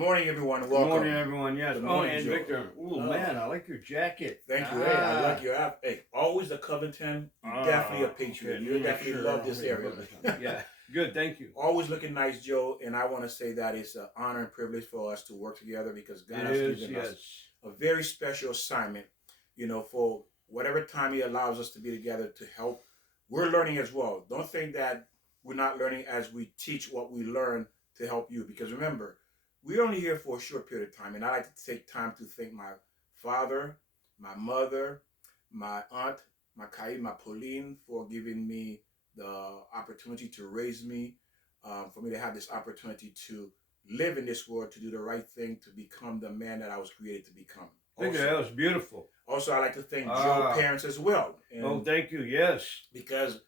morning, everyone. Good Welcome. morning, everyone. Yes. Good Oh, morning, and Joe. Victor. Ooh, man, I like your jacket. Thank you. Hey, I like your app. Hey, always a Covington. You're definitely a patriot. Okay, You definitely love this area. Yeah, good. Thank you. Always looking nice, Joe. And I want to say that it's an honor and privilege for us to work together because God has given us a very special assignment, for whatever time He allows us to be together to help. We're learning as well. Don't think that we're not learning as we teach what we learn to help you. Because remember, we're only here for a short period of time. And I like to take time to thank my father, my mother, my aunt, my Kai, my Pauline, for giving me the opportunity to raise me, for me to have this opportunity to live in this world, to do the right thing, to become the man that I was created to become. Thank you. That was beautiful. Also, I like to thank Joe's parents as well. And thank you. Yes. Because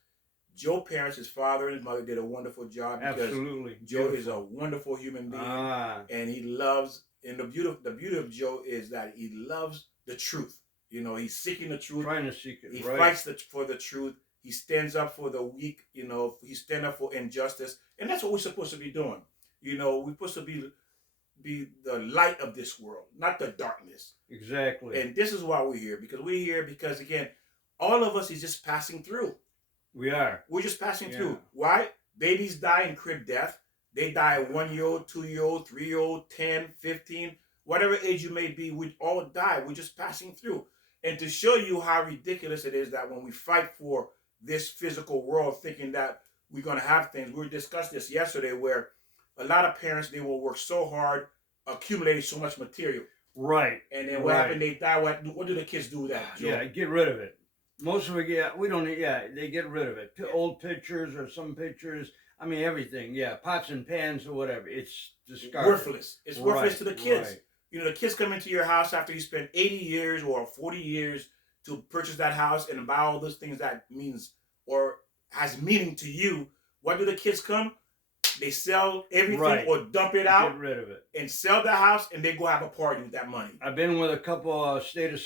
Joe's parents, his father and his mother, did a wonderful job. Absolutely. Joe is a wonderful human being, and he loves. And the beauty of Joe is that he loves the truth. He's seeking the truth. Trying to seek it. He fights for the truth. He stands up for the weak. He stands up for injustice, and that's what we're supposed to be doing. We're supposed to be the light of this world, not the darkness. Exactly. And this is why we're here, because again, all of us is just passing through. We are. We're just passing through. Why? Babies die in crib death. They die at 1-year-old, 2-year-old, 3-year-old, 10, 15, whatever age you may be, we all die. We're just passing through. And to show you how ridiculous it is that when we fight for this physical world, thinking that we're going to have things, we discussed this yesterday, where a lot of parents, they will work so hard, accumulating so much material. Right. And then what happened? They die. What do the kids do with that, Joe? Yeah, get rid of it. Most of it, we don't. Yeah, they get rid of it. Old pictures or some pictures. I mean, everything. Yeah, pots and pans or whatever. It's discarded. Worthless. It's worthless to the kids. Right. The kids come into your house after you spend 80 years or 40 years to purchase that house and buy all those things that means or has meaning to you. What do the kids come? They sell everything or dump it out. Get rid of it. And sell the house, and they go have a party with that money. I've been with a couple estate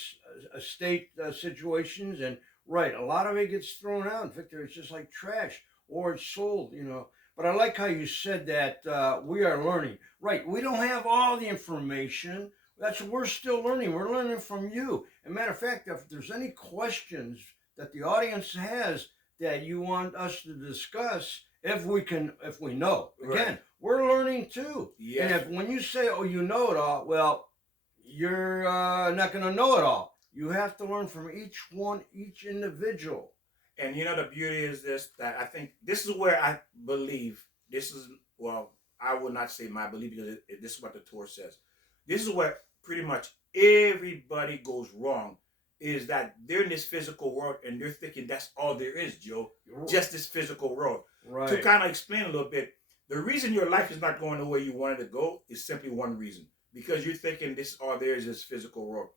situations, and a lot of it gets thrown out. Victor, it's just like trash, or it's sold, But I like how you said that we are learning. Right, we don't have all the information. We're still learning. We're learning from you. As a matter of fact, if there's any questions that the audience has that you want us to discuss, if we know. Again, we're learning too. Yes. And when you say, "Oh, you know it all," well, you're not going to know it all. You have to learn from each individual. And the beauty is this, that I think this is where I believe, I will not say my belief because this is what the Torah says. This is where pretty much everybody goes wrong, is that they're in this physical world and they're thinking that's all there is, Joe. Just this physical world. Right. To kind of explain a little bit, the reason your life is not going the way you wanted to go is simply one reason. Because you're thinking this all there is this physical world.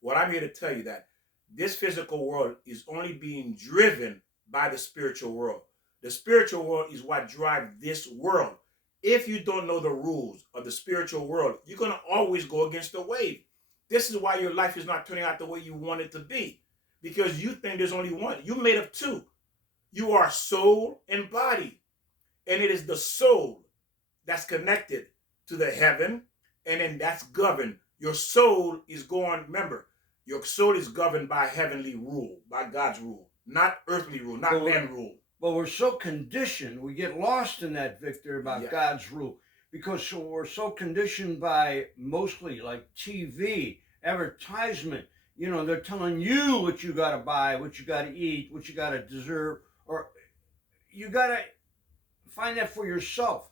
Well, I'm here to tell you that this physical world is only being driven by the spiritual world. The spiritual world is what drives this world. If you don't know the rules of the spiritual world, you're going to always go against the wave. This is why your life is not turning out the way you want it to be. Because you think there's only one. You're made of two. You are soul and body. And it is the soul that's connected to the heaven, and then that's governed. Your soul is remember, your soul is governed by heavenly rule, by God's rule, not earthly rule, not man rule. But we're so conditioned, we get lost in that, Victor, about God's rule. Because we're so conditioned by mostly like TV, advertisement. They're telling you what you got to buy, what you got to eat, what you got to deserve. Or you got to find that for yourself.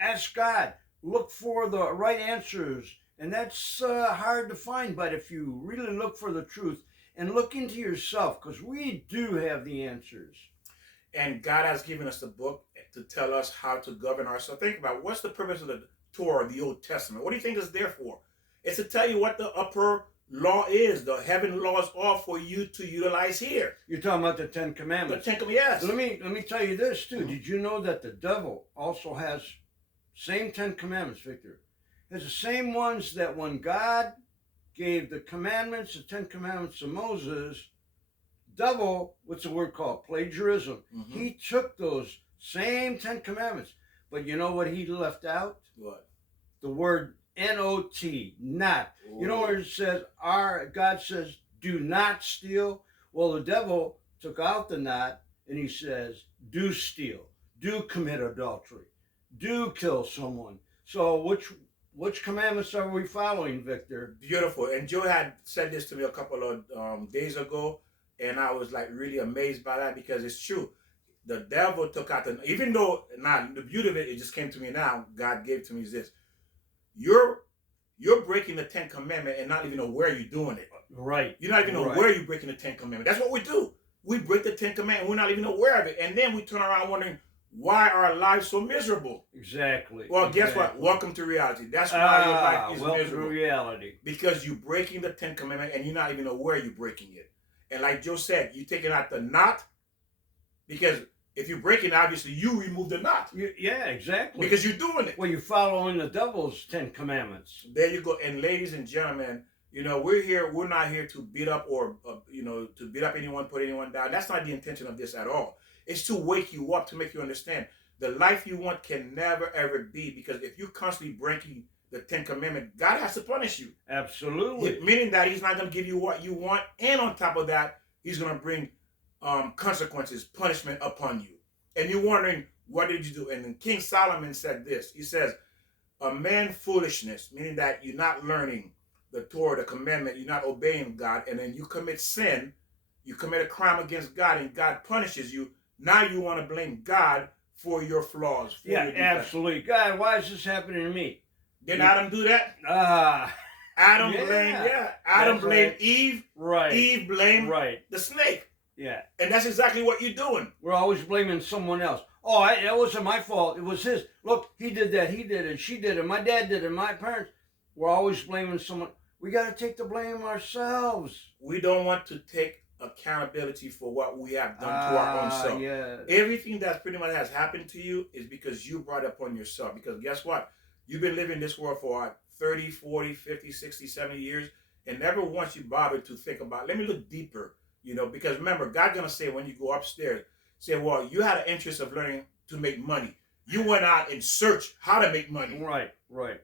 Ask God. Look for the right answers. And that's hard to find. But if you really look for the truth and look into yourself, because we do have the answers. And God has given us the book to tell us how to govern ourselves. Think about what's the purpose of the Torah, the Old Testament? What do you think it's there for? It's to tell you what the upper law is. The heaven laws are for you to utilize here. You're talking about the Ten Commandments. The Ten Commandments, yes. Let me tell you this too. Mm-hmm. Did you know that the devil also has same 10 Commandments, Victor? It's the same ones that when God gave the commandments, the 10 Commandments to Moses, devil, what's the word called? Plagiarism. Mm-hmm. He took those same 10 Commandments. But you know what he left out? What? The word N-O-T, not. You know Ooh. where it says, God says, do not steal? Well, the devil took out the not and he says, do steal, do commit adultery, do kill someone. So which commandments are we following, Victor? Beautiful. And Joe had said this to me a couple of days ago, and I was like really amazed by that because it's true. The devil took out the, even though, now the beauty of it, it just came to me now, God gave to me is this. You're breaking the 10 Commandment and not even know where you're doing it. Right. You not even know where you're breaking the 10 Commandment. That's what we do. We break the 10 Commandment. We're not even aware of it. And then we turn around wondering why are our lives so miserable. Exactly. Well, guess what? Welcome to reality. That's why your life is welcome miserable. to reality. Because you're breaking the 10 Commandment and you're not even aware you're breaking it. And like Joe said, you're taking out the not, because if you're breaking, obviously you remove the not. Yeah, exactly. Because you're doing it. Well, you're following the devil's 10 Commandments. There you go. And ladies and gentlemen, you know, we're not here to beat up or, to beat up anyone, put anyone down. That's not the intention of this at all. It's to wake you up, to make you understand the life you want can never, ever be. Because if you're constantly breaking the 10 Commandments, God has to punish you. Absolutely. Meaning that he's not going to give you what you want. And on top of that, he's going to bring consequences, punishment upon you. And you're wondering, what did you do? And then King Solomon said this. He says, a man foolishness, meaning that you're not learning the Torah, the commandment, you're not obeying God, and then you commit sin, you commit a crime against God, and God punishes you. Now you want to blame God for your flaws. For yeah, your defects. Absolutely. God, why is this happening to me? Didn't Adam do that? Adam blamed Eve. Right. Eve blamed the snake. Yeah. And that's exactly what you're doing. We're always blaming someone else. Oh, it wasn't my fault. It was his. Look, he did that. He did it. She did it. My dad did it. My parents. We're always blaming someone. We got to take the blame ourselves. We don't want to take accountability for what we have done to our own self. Yeah. Everything that pretty much has happened to you is because you brought it upon yourself. Because guess what? You've been living this world for 30, 40, 50, 60, 70 years, and never once you bothered to think about, let me look deeper. Because remember, God's going to say when you go upstairs, say, well, you had an interest of learning to make money. You went out and searched how to make money. Right.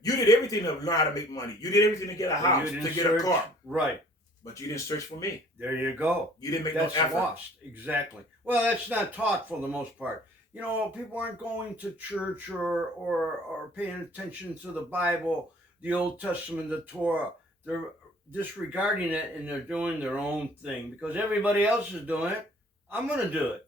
You did everything to learn how to make money. You did everything to get a house, to get a car. Right. But you didn't search for me. There you go. You didn't make no effort. That's lost. Exactly. Well, that's not taught for the most part. People aren't going to church or paying attention to the Bible, the Old Testament, the Torah. They're disregarding it and they're doing their own thing because everybody else is doing it. I'm going to do it.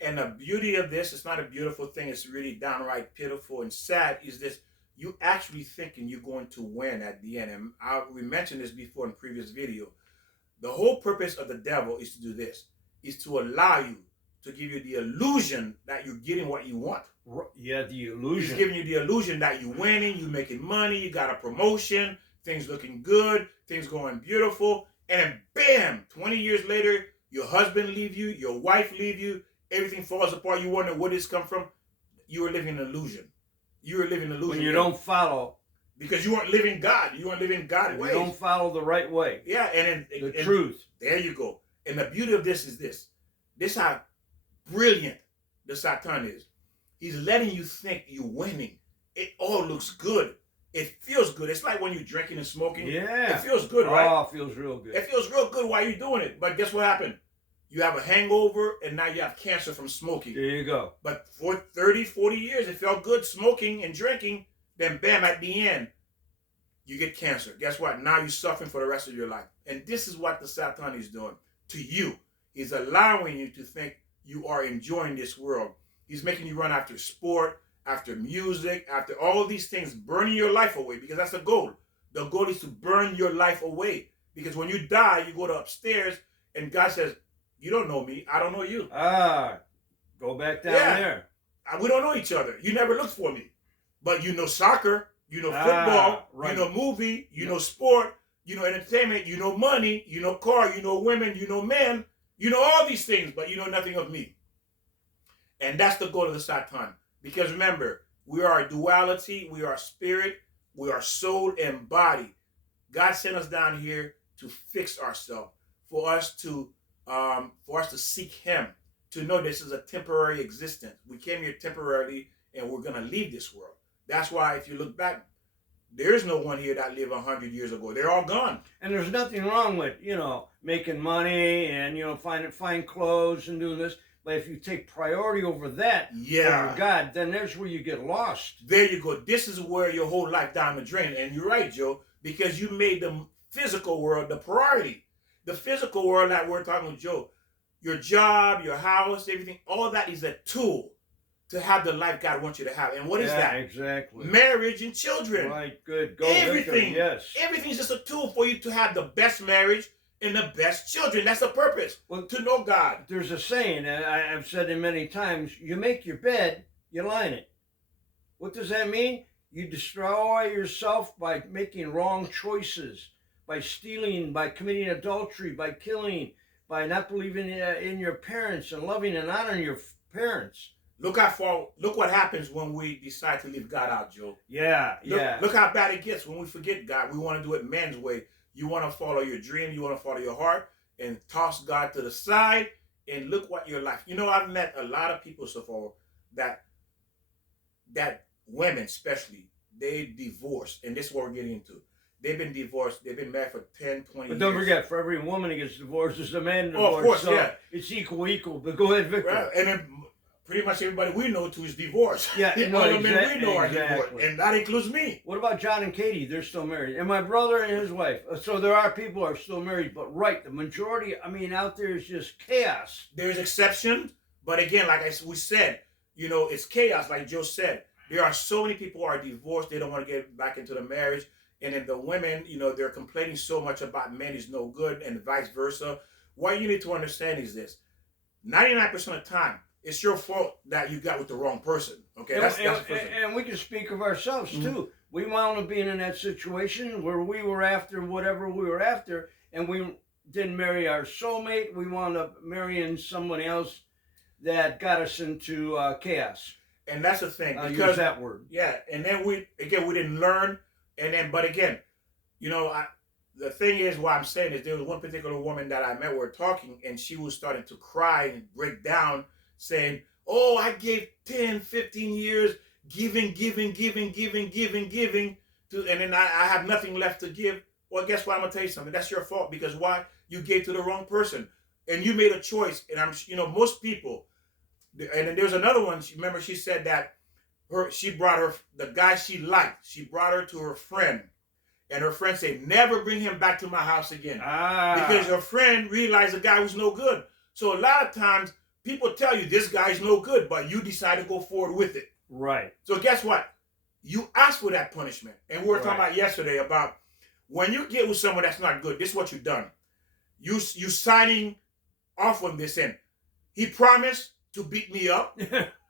And the beauty of this, it's not a beautiful thing. It's really downright pitiful and sad. Is this you actually thinking you're going to win at the end? And we mentioned this before in previous video. The whole purpose of the devil is to do this: is to allow you, to give you the illusion that you're getting what you want. Yeah, the illusion. He's giving you the illusion that you're winning, you're making money, you got a promotion, things looking good, things going beautiful, and bam, 20 years later, your husband leave you, your wife leave you, everything falls apart. You wonder where this come from. You were living an illusion. You were living an illusion. When you don't follow. Because you weren't living God. You weren't living God ways. You don't follow the right way. Yeah, and the truth. There you go. And the beauty of this is this. This is how brilliant the Satan is. He's letting you think you're winning. It all looks good. It feels good. It's like when you're drinking and smoking. Yeah. It feels good, right? Oh, it feels real good. It feels real good while you're doing it. But guess what happened? You have a hangover, and now you have cancer from smoking. There you go. But for 30, 40 years, it felt good smoking and drinking. Then bam, at the end, you get cancer. Guess what? Now you're suffering for the rest of your life. And this is what the Satan is doing to you. He's allowing you to think you are enjoying this world. He's making you run after sport, after music, after all of these things, burning your life away, because that's the goal. The goal is to burn your life away. Because when you die, you go to upstairs, and God says, you don't know me, I don't know you. Go back down there. We don't know each other. You never looked for me. But you know soccer, you know football, you know movie, you know sport, you know entertainment, you know money, you know car, you know women, you know men, you know all these things, but you know nothing of me. And that's the goal of the Satan. Because remember, we are a duality, we are spirit, we are soul and body. God sent us down here to fix ourselves, for us to seek Him, to know this is a temporary existence. We came here temporarily, and we're going to leave this world. That's why, if you look back, There is no one here that lived 100 years ago. They're all gone. And there's nothing wrong with, making money and, finding fine clothes and doing this. But if you take priority over that, Yeah. over God, then there's where you get lost. There you go. This is where your whole life down the drain. And you're right, Joe, because you made the physical world the priority. The physical world that we're talking with Joe, your job, your house, everything, all that is a tool to have the life God wants you to have. And what is that? Exactly. Marriage and children. Right, good. Go Everything. Victor. Yes. Everything's just a tool for you to have the best marriage and the best children. That's the purpose. Well, to know God. There's a saying, and I've said it many times, you make your bed, you lie in it. What does that mean? You destroy yourself by making wrong choices, by stealing, by committing adultery, by killing, by not believing in your parents and loving and honoring your parents. Look what happens when we decide to leave God out, Joe. Yeah. Look how bad it gets when we forget God. We want to do it man's way. You want to follow your dream. You want to follow your heart and toss God to the side. And look what your life. I've met a lot of people so far that women especially, they divorced. And this is what we're getting into. They've been divorced. They've been married for 10, 20 years. But don't forget, for every woman that gets divorced, there's a man divorced. Oh, of course, so yeah. It's equal. But go ahead, Victor. Right. And then pretty much everybody we know too is divorced. Yeah, all the men we know are divorced. And that includes me. What about John and Katie? They're still married. And my brother and his wife. So there are people who are still married. But the majority, out there is just chaos. There's exceptions. But again, like we said, it's chaos. Like Joe said, there are so many people who are divorced. They don't want to get back into the marriage. And then the women, they're complaining so much about men is no good and vice versa. What you need to understand is this. 99% of the time, it's your fault that you got with the wrong person. Okay, and we can speak of ourselves too. We wound up being in that situation where we were after whatever we were after, and we didn't marry our soulmate. We wound up marrying someone else that got us into chaos. And that's the thing. Because use that word. Yeah, and then we didn't learn. And then, but again, the thing is, what I'm saying is there was one particular woman that I met, we were talking, and she was starting to cry and break down, saying, oh, I gave 10, 15 years giving, and then I have nothing left to give. Well, guess what? I'm going to tell you something. That's your fault. Because why? You gave to the wrong person. And you made a choice. And most people, and then there's another one, remember she said that she brought the guy she liked, she brought her to her friend. And her friend said, never bring him back to my house again. Because her friend realized the guy was no good. So a lot of times, people tell you this guy's no good, but you decide to go forward with it. Right. So guess what? You ask for that punishment. And we were talking about yesterday about when you get with someone that's not good, this is what you've done. You signing off on this end. He promised to beat me up.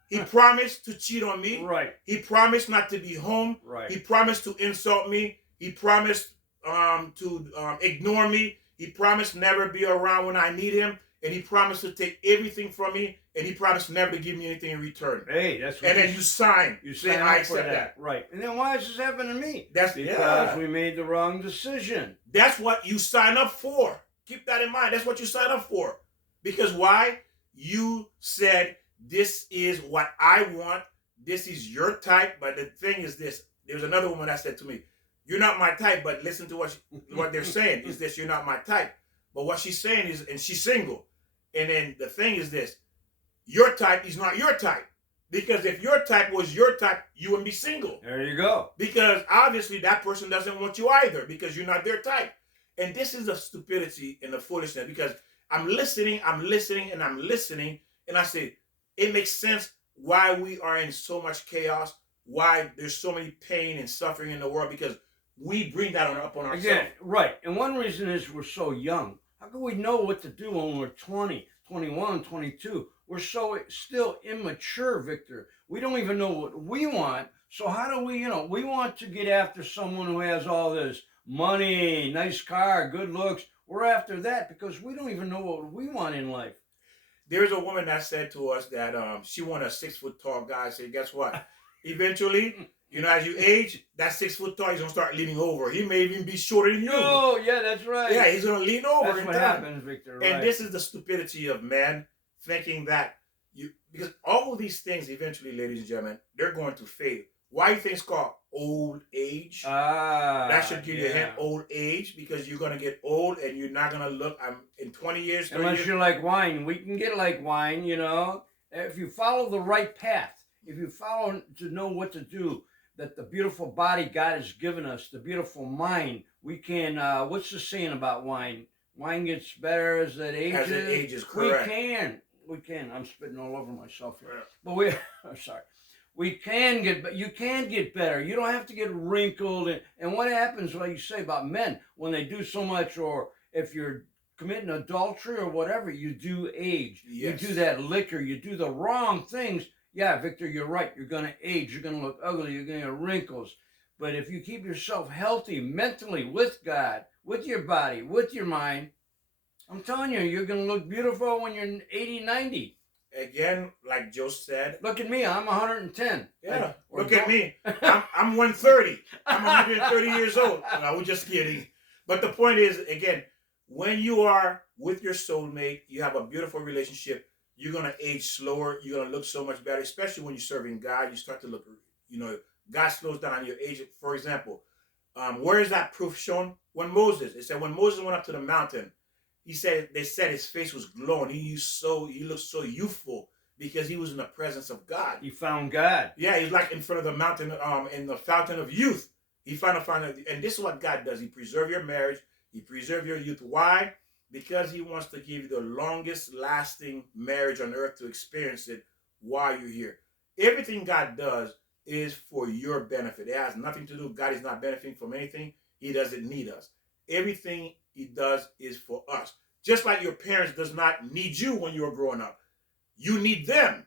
He promised to cheat on me. Right. He promised not to be home. Right. He promised to insult me. He promised to ignore me. He promised never be around when I need him. And he promised to take everything from me. And he promised never to give me anything in return. Hey, that's what and then you sign. You say, sign I up for accept that. Right. And then why is this happening to me? That's because we made the wrong decision. That's what you sign up for. Keep that in mind. That's what you sign up for. Because why? You said, this is what I want. This is your type. But the thing is this. There's another woman that said to me, you're not my type, but listen to what they're saying is this, you're not my type. But what she's saying is, and she's single. And then the thing is this, your type is not your type. Because if your type was your type, you wouldn't be single. There you go. Because obviously that person doesn't want you either because you're not their type. And this is the stupidity and the foolishness because I'm listening, and I say, it makes sense why we are in so much chaos, why there's so many pain and suffering in the world, because we bring that up on ourselves. Again, right. And one reason is we're so young. How can we know what to do when we're 20, 21, 22? We're so still immature, Victor. We don't even know what we want. So how do we, we want to get after someone who has all this money, nice car, good looks. We're after that because we don't even know what we want in life. There's a woman that said to us that she wanted a 6 foot tall guy. Say, guess what? Eventually, as you age, that 6 foot tall, he's going to start leaning over. He may even be shorter than you. Oh, yeah, that's right. Yeah, he's going to lean over. That's what happens, Victor. Right. And this is the stupidity of man thinking that because all of these things eventually, ladies and gentlemen, they're going to fade. Why do you think it's called old age. Ah, That should give you a hint, yeah. old age, because you're gonna get old and you're not gonna look. I'm in 20 years, 30 Unless years. you're like wine, we can get like wine, you know. If you follow the right path, if you follow to know what to do, that the beautiful body God has given us, the beautiful mind, we can. What's the saying about wine? Wine gets better as it ages. As it ages, correct. We can. I'm spitting all over myself here, Yeah. but we. I'm sorry. We can get, you can get better. You don't have to get wrinkled. And what happens, like you say about men, when they do so much, or if you're committing adultery or whatever, you do age. Yes. You do that liquor, you do the wrong things. Yeah, Victor, you're right. You're going to age. You're going to look ugly. You're going to get wrinkles. But if you keep yourself healthy mentally with God, with your body, with your mind, I'm telling you, you're going to look beautiful when you're 80, 90. Again, like Joe said. Look at me. I'm 110. Yeah. Look at me. I'm 130. I'm 130 years old. No, we're just kidding. But the point is, again, when you are with your soulmate, you have a beautiful relationship, you're going to age slower. You're going to look so much better, especially when you're serving God. You start to look, God slows down your age. For example, where is that proof shown? When Moses, it said when Moses went up to the mountain, they said his face was glowing. He looked so youthful because he was in the presence of God. He found God. Yeah, he's like in front of the mountain, in the fountain of youth. He found, and this is what God does. He preserves your marriage. He preserves your youth. Why? Because he wants to give you the longest lasting marriage on earth to experience it while you're here. Everything God does is for your benefit. It has nothing to do. God is not benefiting from anything. He doesn't need us. Everything he does is for us. Just like your parents does not need you when you were growing up. You need them.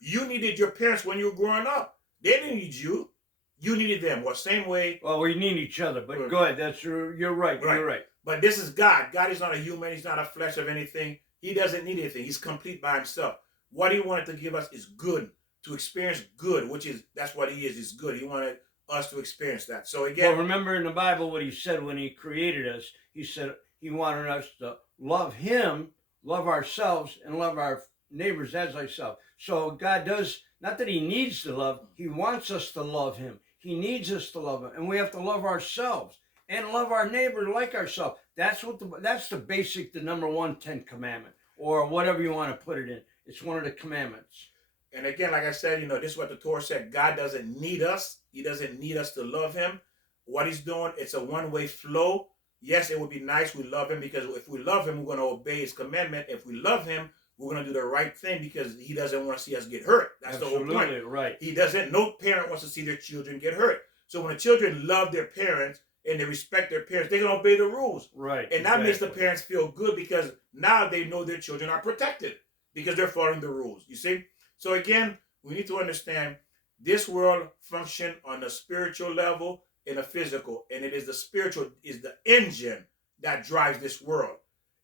You needed your parents when you were growing up. They didn't need you. You needed them. Well, same way. Well, we need each other, but go ahead. You're right. You're right. But this is God. God is not a human. He's not a flesh of anything. He doesn't need anything. He's complete by himself. What he wanted to give us is good, to experience good, that's what he is. He's good. He wanted us to experience that. So again, well, remember in the Bible what he said when he created us. He said he wanted us to love him, love ourselves, and love our neighbors as ourselves. So God does, not that he needs to love, he wants us to love him. He needs us to love him, and we have to love ourselves and love our neighbor like ourselves. That's the basic, the number 1 10 commandment, or whatever you want to put it in. It's one of the commandments. And again, like I said, this is what the Torah said. God doesn't need us. He doesn't need us to love him. What he's doing, it's a one-way flow. Yes, it would be nice we love him, because if we love him, we're going to obey his commandment. If we love him, we're going to do the right thing, because he doesn't want to see us get hurt. That's Absolutely, the whole point. Right. He doesn't. No parent wants to see their children get hurt. So when the children love their parents and they respect their parents, they're going to obey the rules. Right. And that makes the parents feel good, because now they know their children are protected because they're following the rules. You see? So again, we need to understand this world functions on a spiritual level and a physical. And it is the spiritual is the engine that drives this world.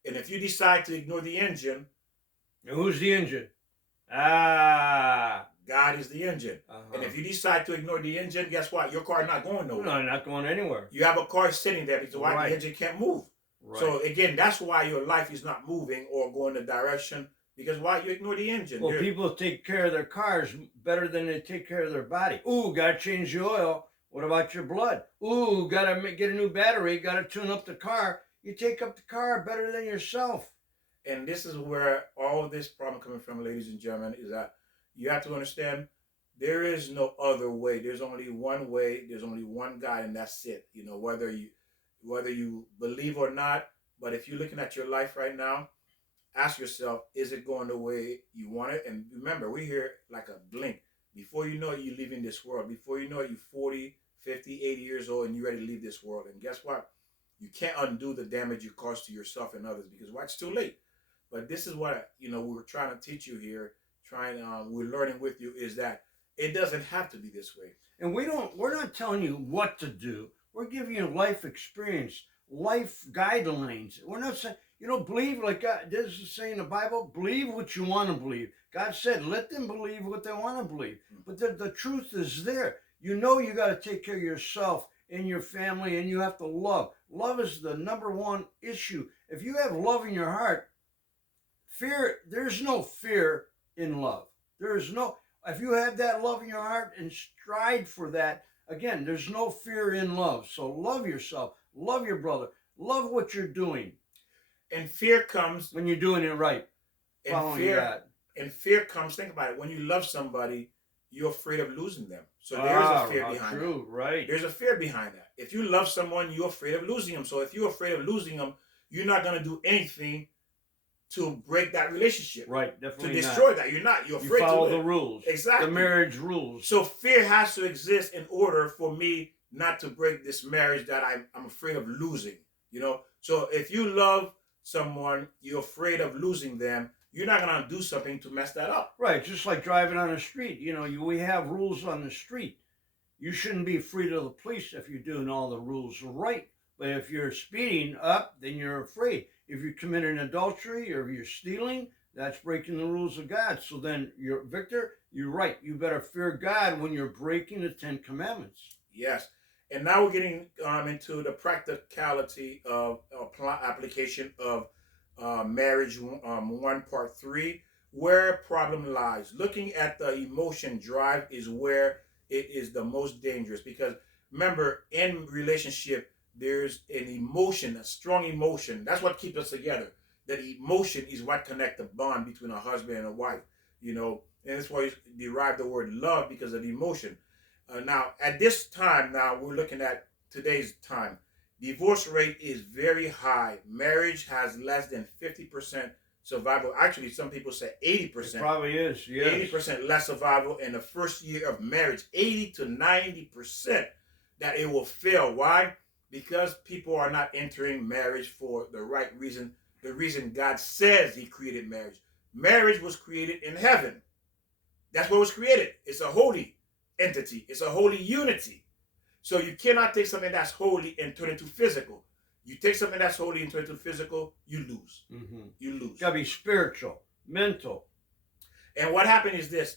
And if you decide to ignore the engine. And who's the engine? God is the engine. And if you decide to ignore the engine, guess what? Your car is not going nowhere. No, not going anywhere. You have a car sitting there because why the engine can't move. Right. So again, that's why your life is not moving or going the direction, because why? You ignore the engine. Well, people take care of their cars better than they take care of their body. Ooh, got to change the oil. What about your blood? Ooh, got to get a new battery. Got to tune up the car. You take up the car better than yourself. And this is where all this problem coming from, ladies and gentlemen, is that you have to understand there is no other way. There's only one way. There's only one God, and that's it. Whether you believe or not. But if you're looking at your life right now, ask yourself, is it going the way you want it? And remember, we're here like a blink. Before you know it, you're leaving this world. Before you know it, you're 40, 50, 80 years old, and you're ready to leave this world. And guess what? You can't undo the damage you caused to yourself and others, because it's too late. But this is what we were trying to teach you here. We're learning with you, is that it doesn't have to be this way. And we're not telling you what to do. We're giving you life experience, life guidelines. We're not saying, believe like God. This is saying in the Bible, believe what you want to believe. God said, let them believe what they want to believe. But the truth is there. You got to take care of yourself and your family, and you have to love. Love is the number 1 issue. If you have love in your heart, there's no fear in love. If you have that love in your heart and strive for that, again, there's no fear in love. So love yourself, love your brother, love what you're doing And fear comes, when you're doing it right, and following fear God. and fear comes. Think about it. When you love somebody, you're afraid of losing them. So there is a fear How behind true, that. right? There's a fear behind that. If you love someone, you're afraid of losing them. So if you're afraid of losing them, you're not going to do anything to break that relationship, Right, to definitely destroy not. that. You're not. You're You afraid to follow the live. rules, Exactly. the marriage rules. So fear has to exist in order for me not to break this marriage that I'm afraid of losing. So if you love someone, you're afraid of losing them. You're not gonna do something to mess that up. Right, just like driving on the street. We have rules on the street. You shouldn't be afraid of the police if you're doing all the rules right. But if you're speeding up, then you're afraid. If you're committing adultery or if you're stealing, that's breaking the rules of God. So then, Victor, you're right. You better fear God when you're breaking the 10 Commandments. Yes. And now we're getting into the practicality of application of marriage 1 part 3, where problem lies. Looking at the emotion drive is where it is the most dangerous, because remember, in relationship there's an emotion, a strong emotion. That's what keeps us together. That emotion is what connects the bond between a husband and a wife. And that's why you derive the word love, because of the emotion. Now, at this time, we're looking at today's time. Divorce rate is very high. Marriage has less than 50% survival. Actually, some people say 80%. It probably is, yes. 80% less survival in the first year of marriage. 80 to 90% that it will fail. Why? Because people are not entering marriage for the right reason. The reason God says He created marriage. Marriage was created in heaven. That's what was created. It's a holy entity. It's a holy unity. So you cannot take something that's holy and turn it to physical. You take something that's holy and turn it to physical, you lose. Mm-hmm. You lose. Got to be spiritual, mental. And what happened is this.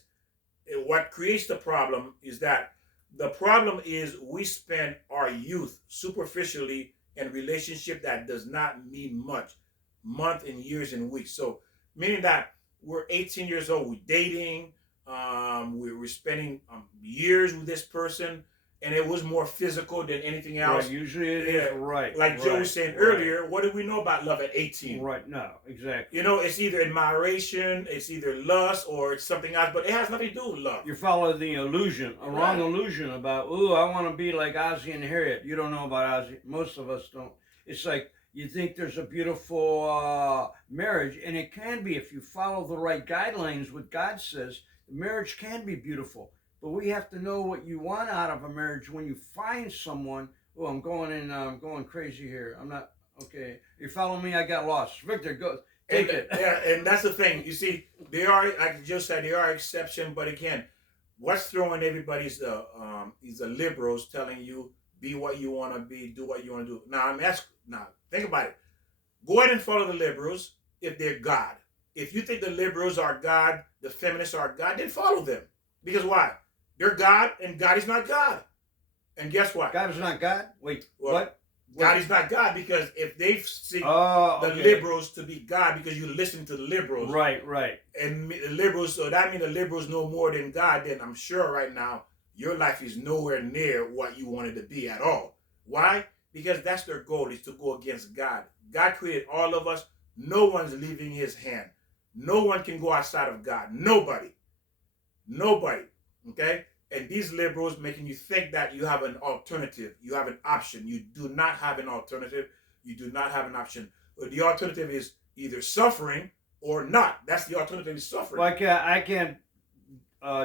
What creates the problem is that the problem is we spend our youth superficially in relationship that does not mean much, months and years and weeks. So meaning that we're 18 years old, we're dating, we're spending years with this person, and it was more physical than anything else. Right, usually it is, right. Like Joe was saying earlier, what do we know about love at 18? Right, no, exactly. It's either admiration, it's either lust, or it's something else, but it has nothing to do with love. You follow the illusion, a wrong illusion about, I want to be like Ozzie and Harriet. You don't know about Ozzie. Most of us don't. It's like you think there's a beautiful marriage, and it can be if you follow the right guidelines, what God says. Marriage can be beautiful, but we have to know what you want out of a marriage. When you find someone, I'm going crazy here. I'm not okay. You follow me? I got lost. Victor, go take it. Yeah, and that's the thing. You see, they are, like Joe said, they are exception. But again, what's throwing everybody's is the liberals telling you be what you want to be, do what you want to do. Now think about it. Go ahead and follow the liberals if they're God. If you think the liberals are God, the feminists are God, then follow them. Because why? They're God, and God is not God. And guess what? God is not God? Wait, what? God is not God, because if they see the liberals to be God, because you listen to the liberals. Right. And the liberals, so that means the liberals know more than God, then I'm sure right now your life is nowhere near what you wanted to be at all. Why? Because that's their goal, is to go against God. God created all of us. No one's leaving His hand. No one can go outside of God. Nobody. Okay? And these liberals making you think that you have an alternative. You have an option. You do not have an alternative. You do not have an option. The alternative is either suffering or not. That's the alternative, is suffering. Well, I can't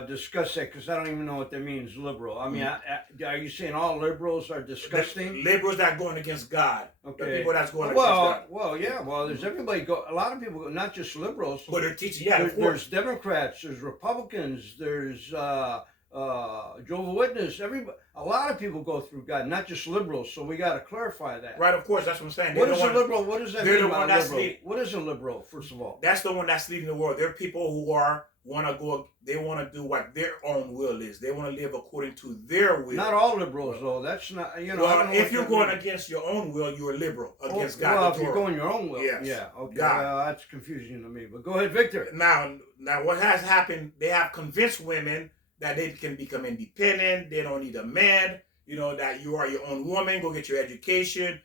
discuss that because I don't even know what that means, liberal. I mean, are you saying all liberals are disgusting? The liberals that are going against God. Okay. The people that's going against God. Well, there's everybody a lot of people, not just liberals. But they're teaching, there's Democrats, there's Republicans, there's Jehovah's Witness. A lot of people go through God, not just liberals. So we got to clarify that. Right, of course, that's what I'm saying. What is a liberal? What does that mean? The one that's what is a liberal? First of all, that's the one that's leading the world. They're people who want to do what their own will is. They want to live according to their will. Not all liberals, though. That's not, Well, if you're going against your own will, you're a liberal against God. Well, if you're going your own will, yes. Yeah, okay. God. Well, that's confusing to me. But go ahead, Victor. Now, what has happened? They have convinced women that they can become independent. They don't need a man. That you are your own woman. Go get your education.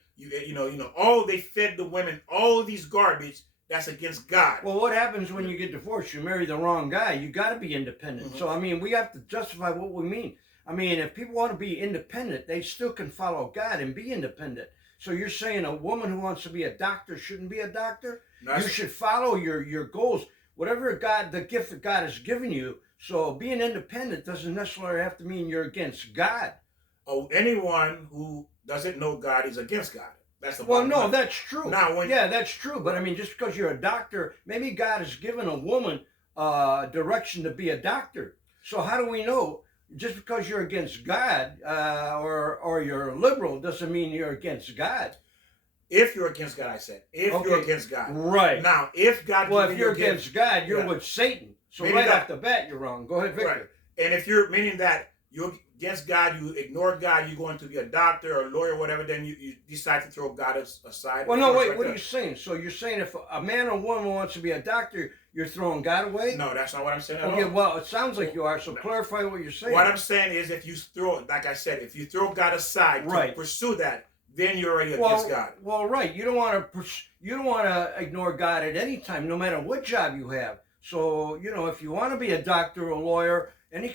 All they fed the women all these garbage that's against God. Well, what happens when you get divorced? You marry the wrong guy. You got to be independent. Mhm. So, I mean, we have to justify what we mean. I mean, if people want to be independent, they still can follow God and be independent. So you're saying a woman who wants to be a doctor shouldn't be a doctor? You should follow your goals, whatever the gift that God has given you. So being independent doesn't necessarily have to mean you're against God. Oh, anyone who doesn't know God is against God. That's the Well, bottom no, line. that's true. Now, Yeah, that's true. But I mean, just because you're a doctor, maybe God has given a woman direction to be a doctor. So how do we know? Just because you're against God or you're liberal doesn't mean you're against God. If you're against God, I said, if you're Okay, against God. right. Now, if God Well, gives if you you're a gift, against God, you're yeah. with Satan. So Meaning right that- off the bat, you're wrong. Go ahead, Victor. Right. And if you're meaning that you're against God, you ignore God, you're going to be a doctor or a lawyer, whatever, then you decide to throw God aside. Well, no, Of course, wait. right What are there. you saying? So you're saying if a man or woman wants to be a doctor, you're throwing God away? No, that's not what I'm saying at Okay, all. well, it sounds like you are. So No. clarify what you're saying. What I'm saying is if you throw, like I said, if you throw God aside Right. to pursue that, then you're already against God. Well, right. You don't want to ignore God at any time, no matter what job you have. So if you want to be a doctor, a lawyer, any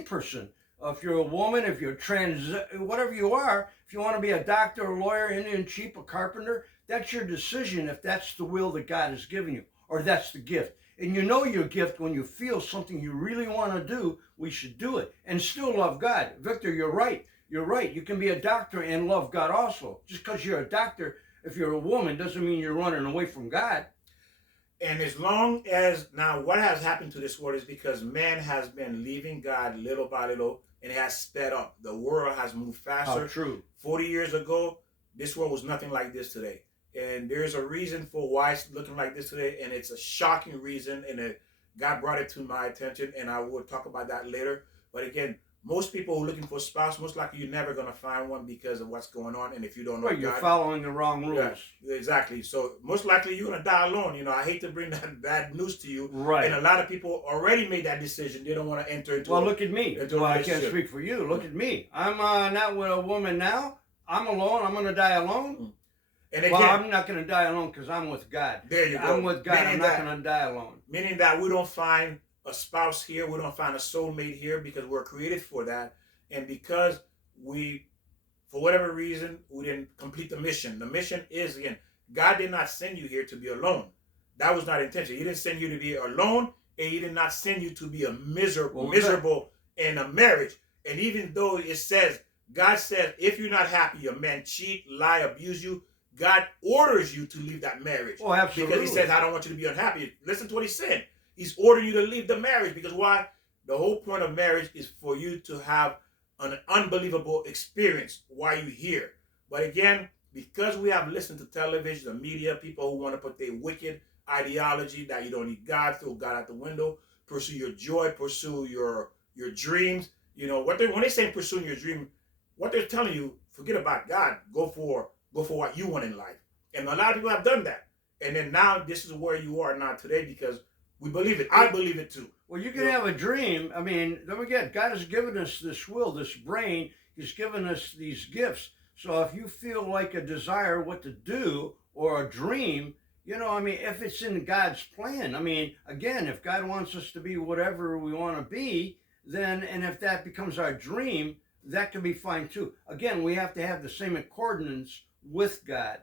person, if you're a woman, if you're trans, whatever you are, if you want to be a doctor, a lawyer, Indian chief, a carpenter, that's your decision. If that's the will that God has given you, or that's the gift, and you know your gift when you feel something you really want to do, we should do it and still love God. Victor, you're right. You're right. You can be a doctor and love God also. Just because you're a doctor, if you're a woman, doesn't mean you're running away from God. And as long as now, what has happened to this world is because man has been leaving God little by little, and it has sped up. The world has moved faster. Oh, true. 40 years ago, this world was nothing like this today. And there's a reason for why it's looking like this today, and it's a shocking reason, and God brought it to my attention, and I will talk about that later. But again, most people who are looking for a spouse, most likely you're never going to find one because of what's going on, and if you don't know Well, you're God, following the wrong rules. yeah, exactly. So most likely you're going to die alone. I hate to bring that bad news to you, Right. and a lot of people already made that decision. They don't want to enter into. Well, look at me. into a Well, I can't relationship. speak for you. Look at me. I'm not with a woman now. I'm alone. I'm going to die alone. And again, Well, I'm not going to die alone because I'm with God. there you go. I'm with God. Meaning I'm not that- going to die alone. Meaning that we don't find a spouse here, we don't find a soulmate here because we're created for that, and because we, for whatever reason, we didn't complete the mission. The mission is, again, God did not send you here to be alone. That was not intention. He didn't send you to be alone, and He did not send you to be a miserable in a marriage. And even though it says, God says, if you're not happy, a man cheat, lie, abuse you, God orders you to leave that marriage. Oh, absolutely. Because He says, I don't want you to be unhappy. Listen to what He said. He's ordering you to leave the marriage. Because why? The whole point of marriage is for you to have an unbelievable experience while you're here. But again, because we have listened to television, the media, people who want to put their wicked ideology that you don't need God, throw God out the window, pursue your joy, pursue your dreams. When they say pursuing your dream, what they're telling you, forget about God. Go for what you want in life. And a lot of people have done that. And then now this is where you are now today because we believe it. I believe it too. Well, you can have a dream. I mean, don't forget, God has given us this will, this brain. He's given us these gifts. So if you feel like a desire what to do or a dream, if it's in God's plan, again, if God wants us to be whatever we want to be, then, and if that becomes our dream, that can be fine too. Again, we have to have the same accordance with God,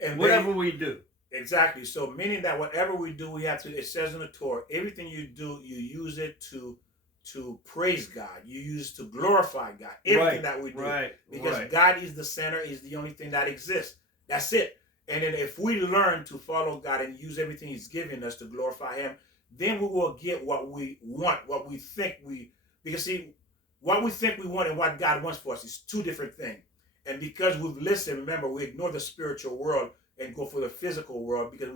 And whatever we do. Exactly. So meaning that whatever we do, we have to, it says in the Torah, everything you do, you use it to praise God. You use it to glorify God. Everything that we do. Right. Because God is the center, is the only thing that exists. That's it. And then if we learn to follow God and use everything He's given us to glorify Him, then we will get what we want, what we think because see, what we think we want and what God wants for us is two different things. And because we've listened, remember, we ignore the spiritual world and go for the physical world because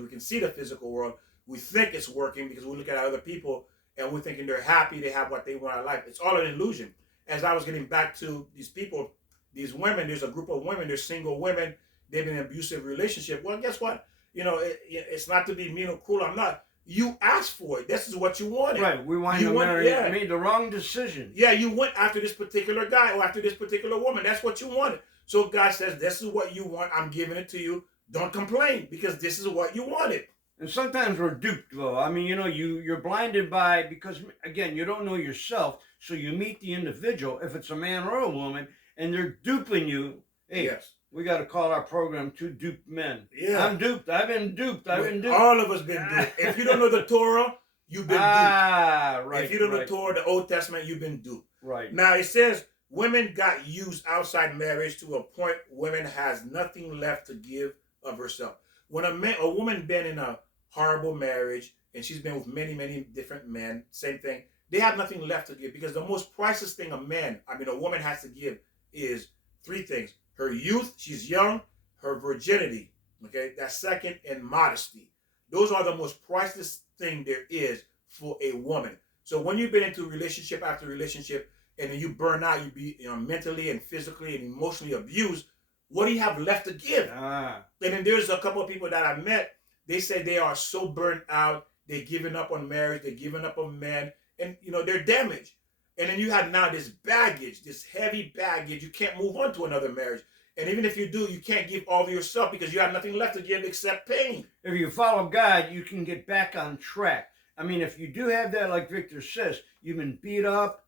we can see the physical world. We think it's working because we look at other people and we're thinking they're happy, they have what they want in life. It's all an illusion. As I was getting back to these people, these women, there's a group of women, they're single women, they've been in an abusive relationship. Well, guess what? It's not to be mean or cruel. I'm not. You asked for it. This is what you wanted. Right. We wind You up went, marrying, yeah, made the wrong decision. yeah. You went after this particular guy or after this particular woman. That's what you wanted. So God says, "This is what you want. I'm giving it to you. Don't complain because this is what you wanted." And sometimes we're duped, though. I mean, you're blinded by, because again, you don't know yourself. So you meet the individual, if it's a man or a woman, and they're duping you. Hey, Yes. we got to call our program Two Duped Men. Yeah. I'm duped. I've been duped. I've been duped. All of us been duped. If you don't know the Torah, you've been duped. Right. If you don't know right, Torah, the Old Testament, you've been duped. right. Now it says women got used outside marriage to a point women has nothing left to give of herself. When a woman been in a horrible marriage and she's been with many different men, same thing, they have nothing left to give because the most priceless thing a woman has to give is three things: her youth, she's young; her virginity, okay, that's second; and modesty. Those are the most priceless thing there is for a woman. So when you've been into relationship after relationship and then you burn out, you be mentally and physically and emotionally abused, what do you have left to give? And then there's a couple of people that I met, they say they are so burnt out, they're giving up on marriage, they're giving up on men, and they're damaged. And then you have now this baggage, this heavy baggage. You can't move on to another marriage. And even if you do, you can't give all of yourself because you have nothing left to give except pain. If you follow God, you can get back on track. I mean, if you do have that, like Victor says, you've been beat up,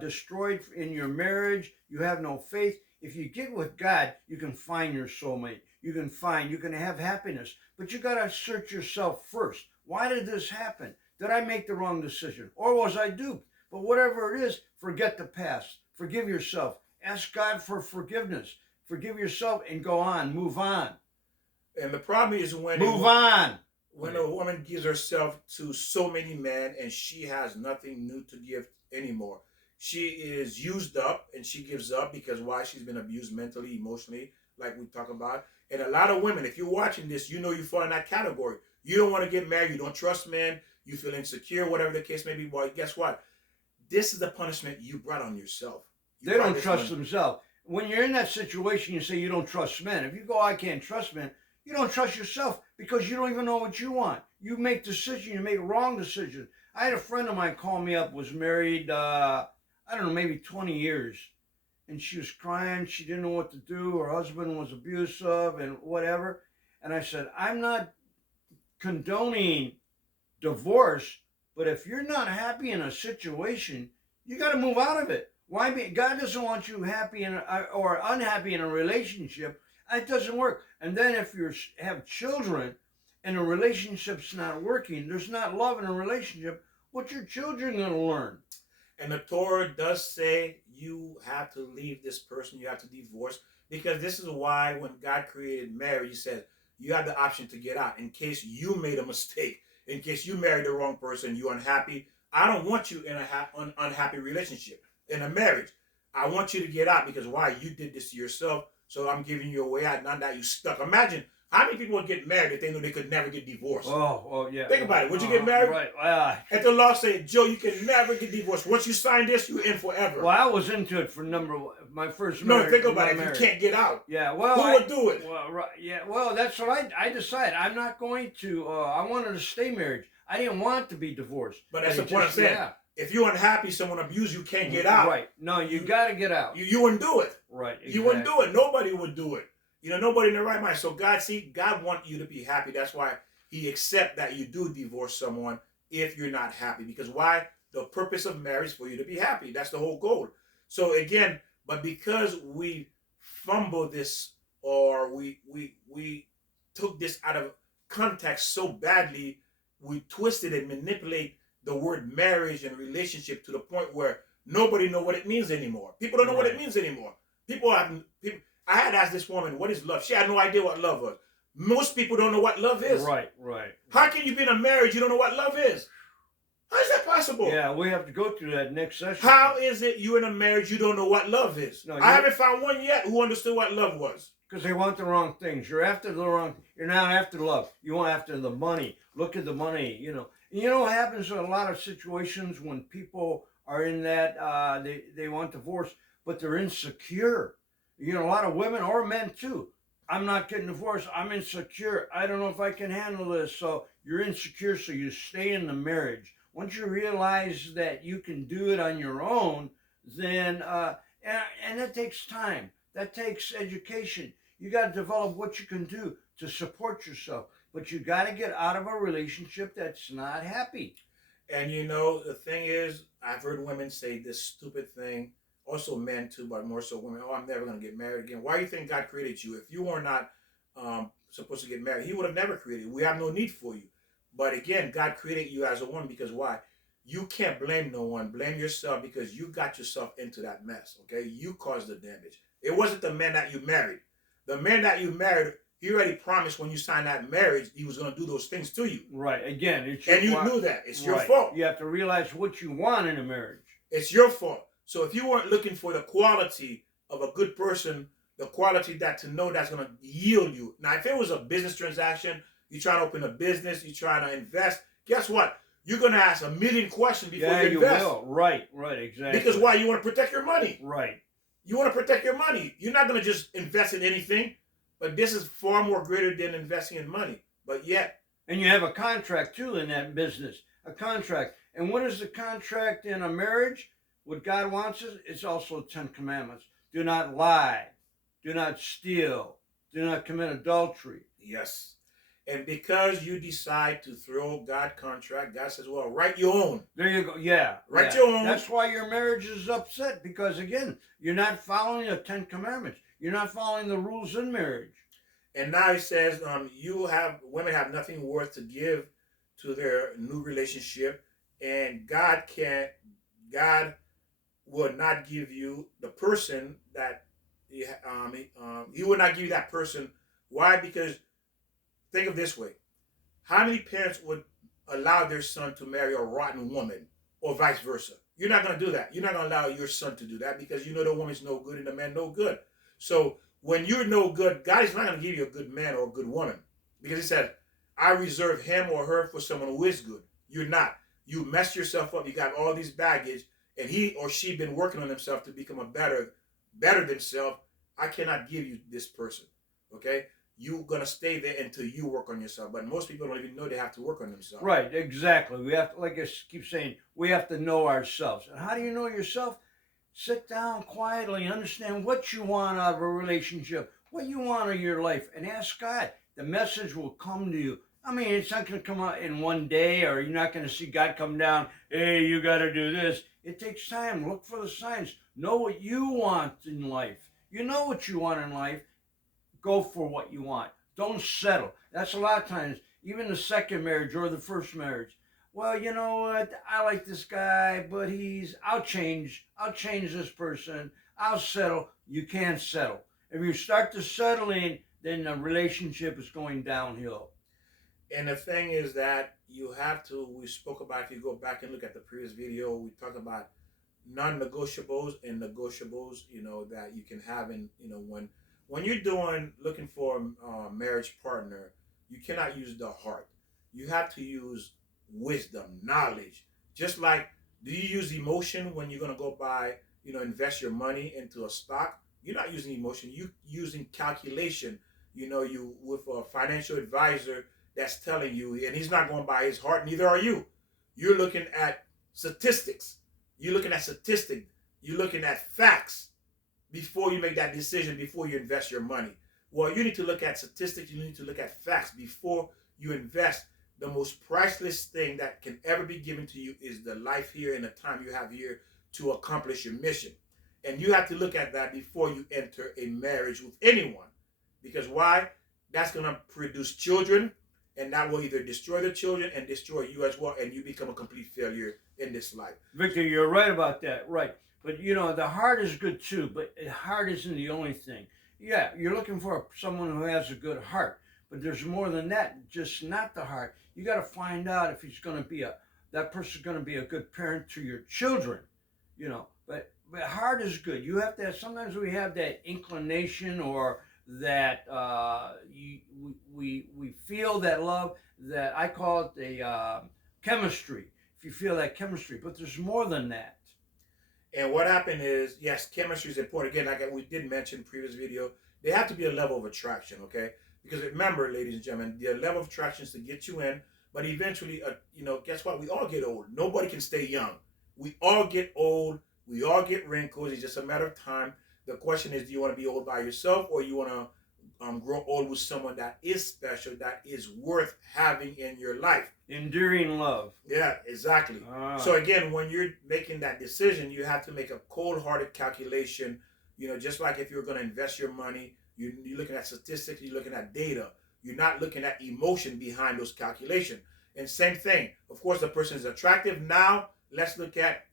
destroyed in your marriage, you have no faith. If you get with God, you can find your soulmate. You can have happiness. But you got to search yourself first. Why did this happen? Did I make the wrong decision? Or was I duped? But whatever it is, forget the past. Forgive yourself. Ask God for forgiveness. Forgive yourself and go on. Move on. And the problem is when a woman gives herself to so many men and she has nothing new to give anymore. She is used up and she gives up because why? She's been abused mentally, emotionally, like we talk about. And a lot of women, if you're watching this, you fall in that category. You don't want to get married. You don't trust men. You feel insecure, whatever the case may be. Well, guess what? This is the punishment you brought on yourself. They don't trust themselves. When you're in that situation, you say you don't trust men. If you go, I can't trust men, you don't trust yourself because you don't even know what you want. You make decisions, you make wrong decisions. I had a friend of mine call me up, was married, I don't know, maybe 20 years. And she was crying. She didn't know what to do. Her husband was abusive and whatever. And I said, I'm not condoning divorce, but if you're not happy in a situation, you got to move out of it. Why? God doesn't want you happy or unhappy in a relationship. It doesn't work. And then if you have children and a relationship's not working, there's not love in a relationship, what's your children going to learn? And the Torah does say you have to leave this person, you have to divorce, because this is why when God created marriage, he said you have the option to get out in case you made a mistake, in case you married the wrong person, you're unhappy. I don't want you in an unhappy relationship, in a marriage. I want you to get out because why? You did this to yourself, so I'm giving you a way out, not that you stuck. Imagine how many people would get married if they knew they could never get divorced? Oh, yeah. Think about it. Would you get married? Right. If the law said, Joe, you can never get divorced. Once you sign this, you're in forever. Well, I was into it for my first marriage. No, think about it. If you can't get out. Yeah, well. Who would do it? Well, right. Yeah, well, that's what I decided. I'm not going to, I wanted to stay married. I didn't want to be divorced. But that's the point I'm saying. Yeah. If you're unhappy, someone abused you, can't get out. Right. No, you got to get out. You wouldn't do it. Right. Exactly. You wouldn't do it. Nobody would do it. Nobody in their right mind. So God wants you to be happy. That's why he accepts that you do divorce someone if you're not happy. Because why? The purpose of marriage is for you to be happy. That's the whole goal. So again, but because we fumble this or we took this out of context so badly, we twisted and manipulate the word marriage and relationship to the point where nobody know what it means anymore. People don't know what it means anymore. I had asked this woman, what is love? She had no idea what love was. Most people don't know what love is. Right. How can you be in a marriage you don't know what love is? How is that possible? Yeah, we have to go through that next session. How is it you in a marriage you don't know what love is? No, I haven't found one yet who understood what love was. Because they want the wrong things. You're after the wrong. You're not after love. You want after the money. Look at the money. You know what happens in a lot of situations when people are in that they want divorce, but they're insecure. A lot of women or men too. I'm not getting divorced. I'm insecure. I don't know if I can handle this. So you're insecure, so you stay in the marriage. Once you realize that you can do it on your own, then and that takes time. That takes education. You got to develop what you can do to support yourself. But you got to get out of a relationship that's not happy. And you know, the thing is, I've heard women say this stupid thing, also men too, but more so women. Oh, I'm never going to get married again. Why do you think God created you? If you were not supposed to get married, He would have never created you. We have no need for you. But again, God created you as a woman because why? You can't blame no one. Blame yourself because you got yourself into that mess. Okay, you caused the damage. It wasn't the man that you married. The man that you married, he already promised when you signed that marriage, he was going to do those things to you. Right. Again, and you knew that. It's your fault. You have to realize what you want in a marriage. It's your fault. So if you weren't looking for the quality of a good person, the quality that to know that's going to yield you. Now, if it was a business transaction, you try to open a business, you try to invest, guess what? You're going to ask a million questions before you invest. You will. Right, exactly. Because why? You want to protect your money. Right. You want to protect your money. You're not going to just invest in anything. But this is far more greater than investing in money. But yet. And you have a contract too in that business. A contract. And what is the contract in a marriage? What God wants is it's also 10 commandments. Do not lie. Do not steal. Do not commit adultery. Yes. And because you decide to throw God contract, God says, well, write your own. There you go. Yeah. Write your own. That's why your marriage is upset. Because again, you're not following the 10 commandments. You're not following the rules in marriage. And now he says, women have nothing worth to give to their new relationship, and God will not give you the person that he will not give you that person. Why? Because think of this way: how many parents would allow their son to marry a rotten woman, or vice versa? You're not going to do that. You're not going to allow your son to do that because you know the woman's no good and the man no good. So when you're no good, God is not going to give you a good man or a good woman. Because he said, I reserve him or her for someone who is good. You're not. You messed yourself up. You got all these baggage. And he or she been working on themselves to become a better themselves. I cannot give you this person. Okay? You're going to stay there until you work on yourself. But most people don't even know they have to work on themselves. Right, exactly. We have to, like I keep saying, we have to know ourselves. And how do you know yourself? Sit down quietly, understand what you want out of a relationship, what you want in your life, and ask God. The message will come to you. I mean, it's not going to come out in one day, or you're not going to see God come down, hey, you got to do this. It takes time. Look for the signs. Know what you want in life. You know what you want in life. Go for what you want. Don't settle. That's a lot of times, even the second marriage or the first marriage. Well, you know what? I like this guy, but I'll change this person. I'll settle. You can't settle. If you start to settling, then the relationship is going downhill. And the thing is that you have to, we spoke about, if you go back and look at the previous video, we talked about non-negotiables and negotiables, that you can have in, when you're looking for a marriage partner, you cannot use the heart. You have to use wisdom, knowledge. Just like, do you use emotion when you're going to go buy, invest your money into a stock? You're not using emotion. You're using calculation. You with a financial advisor that's telling you, and he's not going by his heart, neither are you. You're looking at statistics. You're looking at facts before you make that decision, before you invest your money. Well, you need to look at statistics. You need to look at facts before you invest. The most priceless thing that can ever be given to you is the life here and the time you have here to accomplish your mission. And you have to look at that before you enter a marriage with anyone. Because why? That's going to produce children, and that will either destroy the children and destroy you as well, and you become a complete failure in this life. Victor, you're right about that, right. But, the heart is good too, but the heart isn't the only thing. Yeah, you're looking for someone who has a good heart, but there's more than that, just not the heart. You got to find out if that person's going to be a good parent to your children, But heart is good. You have to. Sometimes we have that inclination, or that we feel that love. That I call it the chemistry. If you feel that chemistry, but there's more than that. And what happened is, yes, chemistry is important. Again, like we did mention in the previous video, There have to be a level of attraction, okay? Because remember, ladies and gentlemen, the level of attraction is to get you in, but eventually, guess what? We all get old. Nobody can stay young. We all get old. We all get wrinkles. It's just a matter of time. The question is, do you want to be old by yourself, or you want to grow old with someone that is special, that is worth having in your life? Enduring love. Yeah, exactly. So again, when you're making that decision, you have to make a cold-hearted calculation. Just like if you're going to invest your money, you're looking at statistics, you're looking at data. You're not looking at emotion behind those calculations. And same thing. Of course, the person is attractive. Now, let's look at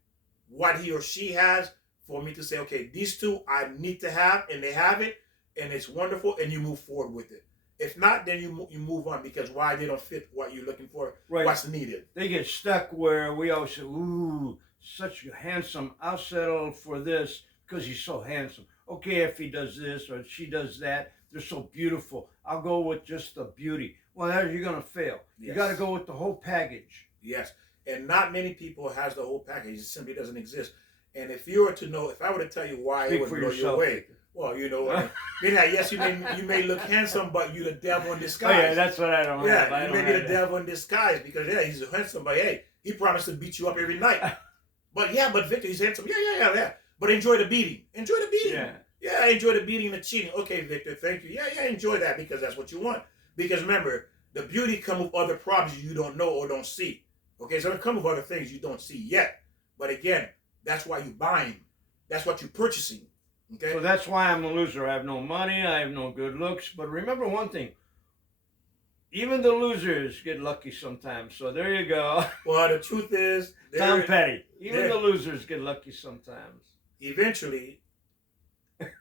what he or she has for me to say, okay, these two I need to have, and they have it, and it's wonderful, and you move forward with it. If not, then you move on, because why? They don't fit what you're looking for, right. What's needed. They get stuck where we always say, ooh, such a handsome, I'll settle for this because he's so handsome. Okay, if he does this or she does that, they're so beautiful. I'll go with just the beauty. Well, you're going to fail. Yes. You got to go with the whole package. Yes, and not many people has the whole package. It simply doesn't exist. And if you were to know, if I were to tell you why it would blow your way, well, yes, you may look handsome, but you're the devil in disguise. Oh, yeah, that's what I don't have. Yeah, you may be the devil in disguise, because he's handsome, but hey, he promised to beat you up every night. But Victor, he's handsome. Yeah. But enjoy the beating. Enjoy the beating. Yeah, enjoy the beating and the cheating. Okay, Victor, thank you. Yeah, enjoy that, because that's what you want. Because remember, the beauty comes with other problems you don't know or don't see. Okay, so it comes with other things you don't see yet. But again, that's why you're buying. That's what you're purchasing. Okay. So that's why I'm a loser. I have no money. I have no good looks. But remember one thing. Even the losers get lucky sometimes. So there you go. Well, the truth is, Tom Petty. Even the losers get lucky sometimes. Eventually,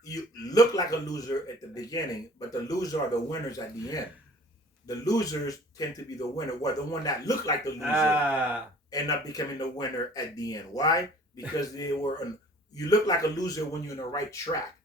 you look like a loser at the beginning, but the losers are the winners at the end. The losers tend to be the winner. Well, the one that looked like the loser end up becoming the winner at the end. Why? Because you look like a loser when you're on the right track.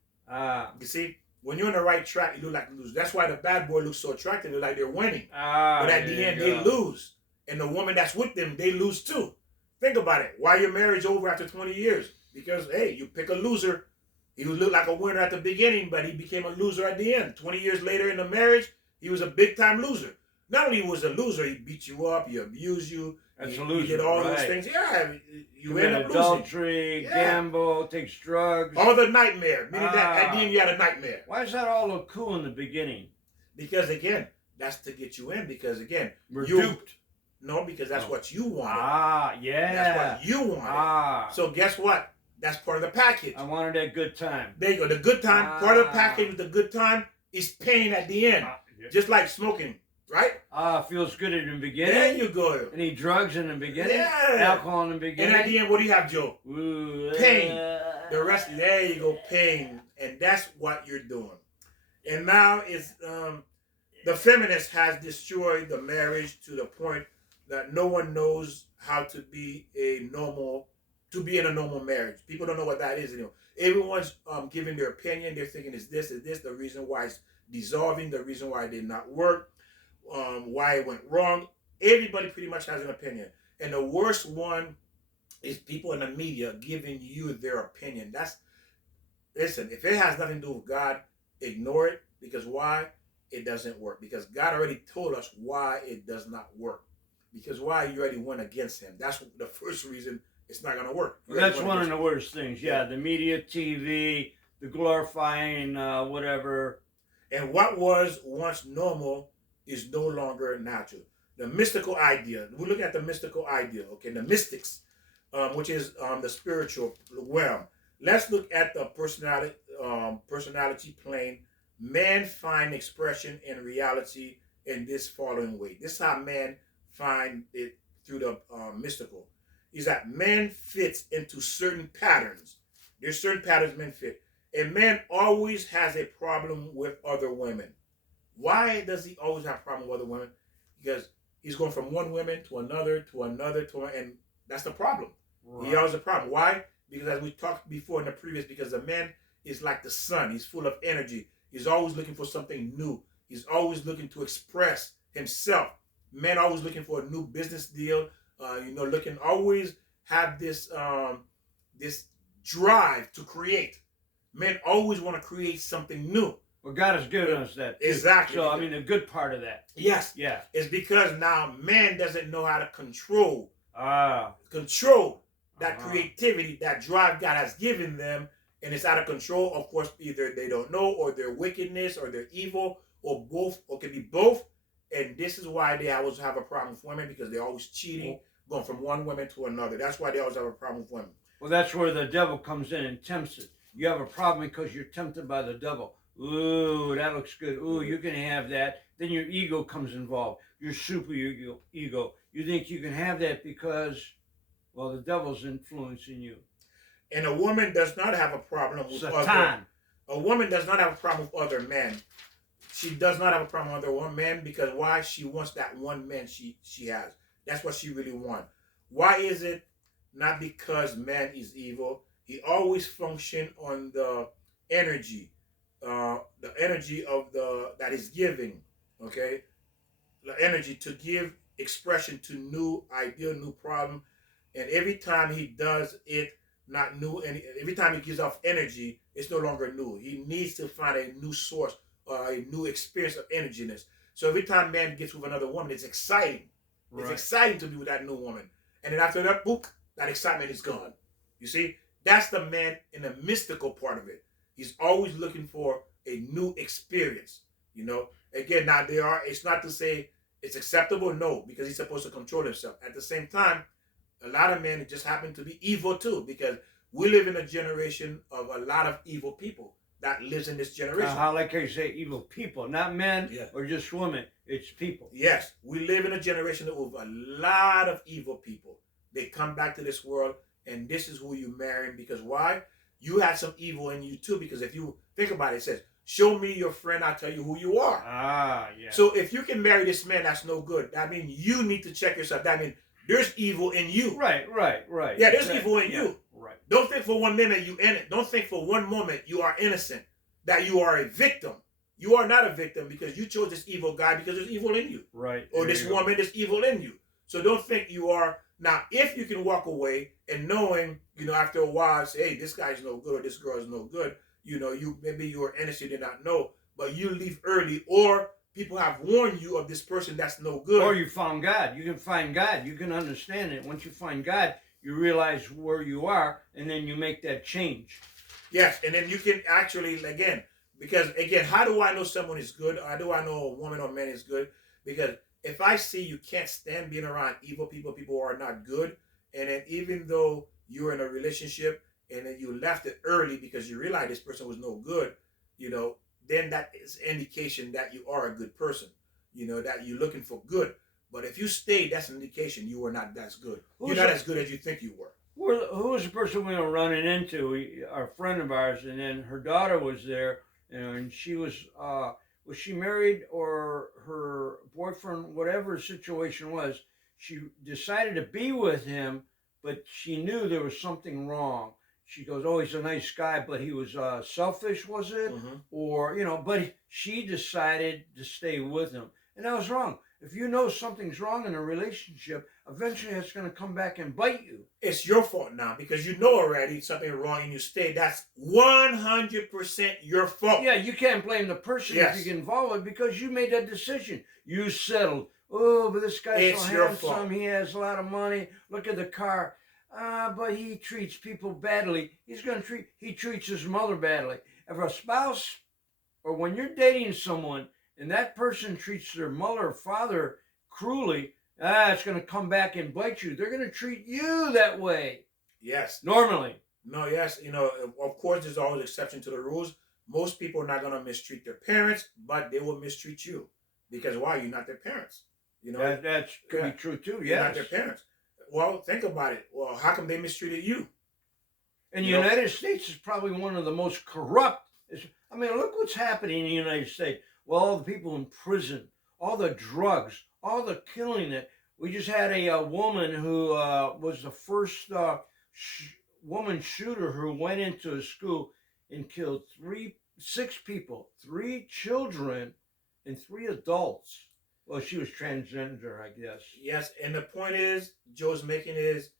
You see, when you're on the right track, you look like a loser. That's why the bad boy looks so attractive. They're like they're winning. But at the end, they lose. And the woman that's with them, they lose too. Think about it. Why your marriage over after 20 years? Because, hey, you pick a loser. He would look like a winner at the beginning, but he became a loser at the end. 20 years later in the marriage, he was a big-time loser. Not only was a loser, he beat you up, he abused you. That's a loser. He did all those things. Yeah, you end up losing. Adultery, gamble, takes drugs. All the nightmare. Meaning that at the end you had a nightmare. Why does that all look cool in the beginning? Because again, that's to get you in. Because again, we're duped. No, because that's what you wanted. That's what you wanted. So guess what? That's part of the package. I wanted that good time. There you go. The good time. Part of the package with the good time is pain at the end. Just like smoking. Right? Feels good in the beginning. There you go. Any drugs in the beginning? Yeah. Alcohol in the beginning. And at the end, what do you have, Joe? Ooh, pain. The rest, there you go, pain. And that's what you're doing. And now it's the feminist has destroyed the marriage to the point that no one knows how to be in a normal marriage. People don't know what that is anymore. Everyone's giving their opinion. They're thinking, is this, the reason why it's dissolving, the reason why it did not work, why it went wrong. Everybody pretty much has an opinion. And the worst one is people in the media giving you their opinion. Listen, if it has nothing to do with God, ignore it. Because why? It doesn't work. Because God already told us why it does not work. Because why? You already went against him. That's the first reason it's not going to work. That's one of the worst things. Yeah, the media, TV, the glorifying whatever. And what was once normal is no longer natural. The mystical idea. We look at the mystical idea, okay? The mystics, which is the spiritual realm. Let's look at the personality plane. Men find expression in reality in this following way. This is how men find it through the mystical. Is that man fits into certain patterns. There's certain patterns men fit. And man always has a problem with other women. Why does he always have a problem with other women? Because he's going from one woman to another, and that's the problem. Right. He always has a problem. Why? Because as we talked before in the previous, because the man is like the sun. He's full of energy. He's always looking for something new. He's always looking to express himself. Men always looking for a new business deal. Looking always have this this drive to create. Men always want to create something new. Well, God has given us that too. Exactly. So I mean, the good part of that. Yes. Yeah. It's because now man doesn't know how to control Ah. that creativity, that drive God has given them, and it's out of control. Of course, either they don't know, or their wickedness, or their evil, or both, or could be both. And this is why they always have a problem with women, because they're always cheating, going from one woman to another. That's why they always have a problem with women. Well, that's where the devil comes in and tempts it. You have a problem because you're tempted by the devil. Ooh, that looks good. Ooh, you can have that. Then your ego comes involved. Your super ego. You think you can have that because, well, the devil's influencing you. And a woman does not have a problem with a woman does not have a problem with other men. She does not have a problem with other men, because why? She wants that one man she has. That's what she really wants. Why is it? Not because man is evil. He always function on the energy of that is giving, okay, the energy to give expression to new idea, new problem, and every time he does it, not new, and every time he gives off energy, it's no longer new. He needs to find a new source, a new experience of energiness. So every time man gets with another woman, it's exciting. Right. It's exciting to be with that new woman, and then after that, boop, that excitement is gone. You see, that's the man in the mystical part of it. He's always looking for a new experience. You know, again, now it's not to say it's acceptable, no, because he's supposed to control himself. At the same time, a lot of men just happen to be evil too, because we live in a generation of a lot of evil people that lives in this generation. I like how you say evil people, not men or just women. It's people. Yes, we live in a generation with a lot of evil people. They come back to this world, and this is who you marry, because why? You had some evil in you too, because if you think about it, it says, show me your friend, I'll tell you who you are. Ah, yeah. So if you can marry this man, that's no good. That means you need to check yourself. That means there's evil in you. Right. Yeah, there's evil in you. Right. Don't think for one minute you in it. Don't think for one moment you are innocent, that you are a victim. You are not a victim, because you chose this evil guy because there's evil in you. Right. Or this woman, there's evil in you. So don't think you are. Now, if you can walk away and knowing, after a while, say, hey, this guy's no good or this girl is no good, maybe you were innocent, you did not know, but you leave early, or people have warned you of this person that's no good. Or you found God. You can find God. You can understand it. Once you find God, you realize where you are, and then you make that change. Yes, and then you can actually, because how do I know someone is good? How do I know a woman or man is good? Because if I see you can't stand being around evil people, people who are not good, and then even though you're in a relationship and then you left it early because you realized this person was no good, then that is indication that you are a good person, that you're looking for good. But if you stay, that's an indication you are not that good. You're not as good as you think you were. Who was the person we were running into? A friend of ours, and then her daughter was there, and she was she married, or her boyfriend, whatever the situation was, she decided to be with him, but she knew there was something wrong. She goes, oh, he's a nice guy, but he was selfish, was it? Mm-hmm. Or, but she decided to stay with him. And that was wrong. If you know something's wrong in a relationship, eventually it's going to come back and bite you. It's your fault now, because you know already something wrong and you stay. That's 100% your fault. Yeah, you can't blame the person if you get involved with, because you made that decision. You settled. Oh, but this guy's so handsome. He has a lot of money. Look at the car. But he treats people badly. He treats his mother badly. If a spouse, or when you're dating someone, and that person treats their mother or father cruelly, it's going to come back and bite you. They're going to treat you that way. Yes. Normally. No, yes. Of course, there's always exception to the rules. Most people are not going to mistreat their parents, but they will mistreat you. Because why? You're not their parents. That could be true too, yes. You're not their parents. Well, think about it. Well, how come they mistreated you? And the United States is probably one of the most corrupt. Look what's happening in the United States. Well, all the people in prison, all the drugs, all the killing. We just had a woman who was the first woman shooter who went into a school and killed 6 people, 3 children, and 3 adults. Well, she was transgender, I guess. Yes, and the point is, Joe's making is,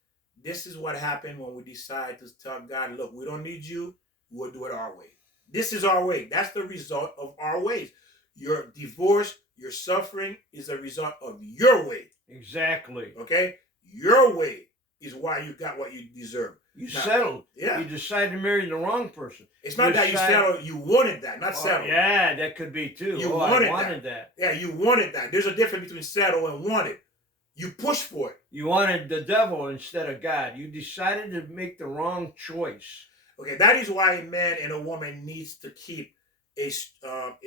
this is what happened when we decide to tell God, look, we don't need you, we'll do it our way. This is our way. That's the result of our ways. Your divorce, your suffering is a result of your way. Exactly. Okay? Your way is why you got what you deserve. You Now, settled. yeah. You decided to marry the wrong person. It's not that you settled, you wanted that, not settled. Yeah, that could be too. You I wanted wanted that. Yeah, you wanted that. There's a difference between settle and wanted. You pushed for it. You wanted the devil instead of God. You decided to make the wrong choice. Okay, that is why a man and a woman needs to keep a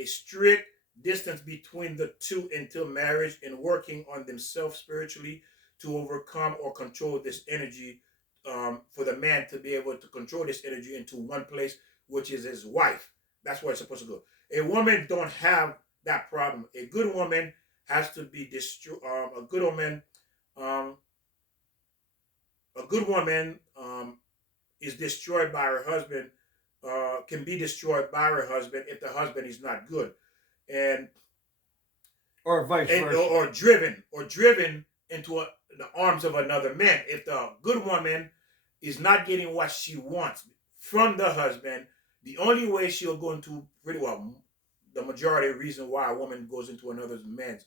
strict distance between the two until marriage and working on themselves spiritually to overcome or control this energy, for the man to be able to control this energy into one place, which is his wife. That's where it's supposed to go. A woman don't have that problem. A good woman has to be destroyed. A good woman is destroyed by her husband. Can be destroyed by her husband if the husband is not good, and or vice versa, or driven into the arms of another man. If the good woman is not getting what she wants from the husband, the only way she'll go into, pretty well, the majority of the reason why a woman goes into another man's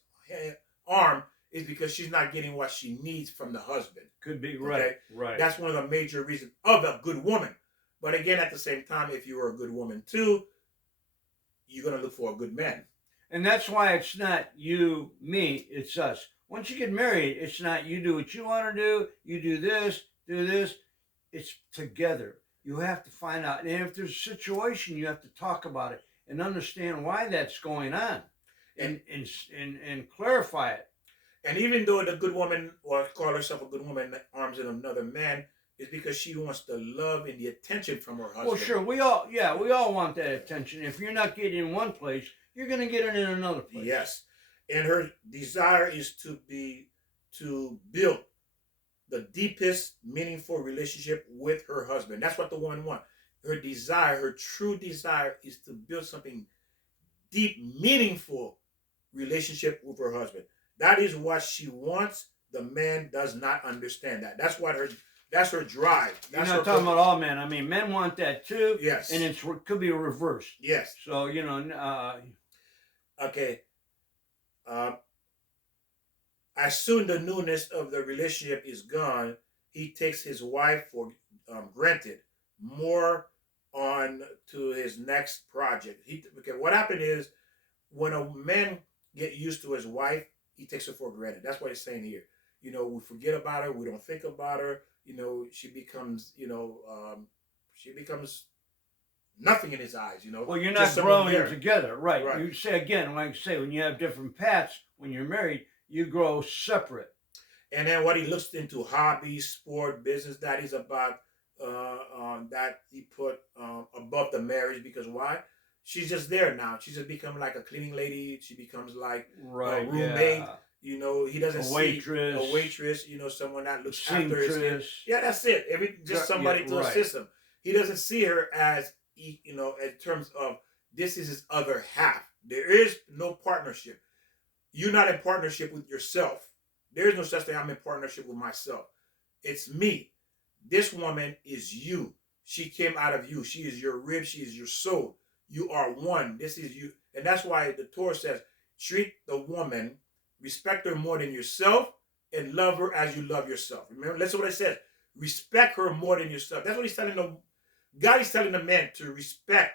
arm is because she's not getting what she needs from the husband. Could be, right, okay? Right. That's one of the major reasons of a good woman. But again, at the same time, if you're a good woman too, you're going to look for a good man. And that's why it's not you, me, it's us. Once you get married, it's not you do what you want to do, you do this. It's together. You have to find out. And if there's a situation, you have to talk about it and understand why that's going on and clarify it. And even though the good woman, or call herself a good woman, that arms in another man, is because she wants the love and the attention from her husband. Well, sure, we all want that attention. If you're not getting it in one place, you're going to get it in another place. Yes, and her desire is to build the deepest, meaningful relationship with her husband. That's what the woman wants. Her desire, her true desire, is to build something deep, meaningful relationship with her husband. That is what she wants. The man does not understand that. That's her drive. You're not talking about all men. I mean, men want that too. Yes. And it could be reversed. Yes. So, okay. As soon the newness of the relationship is gone, he takes his wife for granted, more on to his next project. What happened is, when a man get used to his wife, he takes her for granted. That's what he's saying here. We forget about her. We don't think about her. She becomes nothing in his eyes. Well, you're not growing together, right? You say again, like I say, when you have different paths, when you're married, you grow separate. And then what he looks into, hobbies, sport, business, that is about that he put above the marriage, because why? She's just there now. She's just become like a cleaning lady. She becomes like a roommate. Yeah. He doesn't see a waitress. Someone that looks after his kid. Yeah, that's it. Just somebody to assist him. He doesn't see her as in terms of this is his other half. There is no partnership. You're not in partnership with yourself. There is no such thing. I'm in partnership with myself. It's me. This woman is you. She came out of you. She is your rib. She is your soul. You are one. This is you. And that's why the Torah says, treat the woman, respect her more than yourself, and love her as you love yourself. Remember, that's what it says. Respect her more than yourself. That's what he's telling them. God is telling the man to respect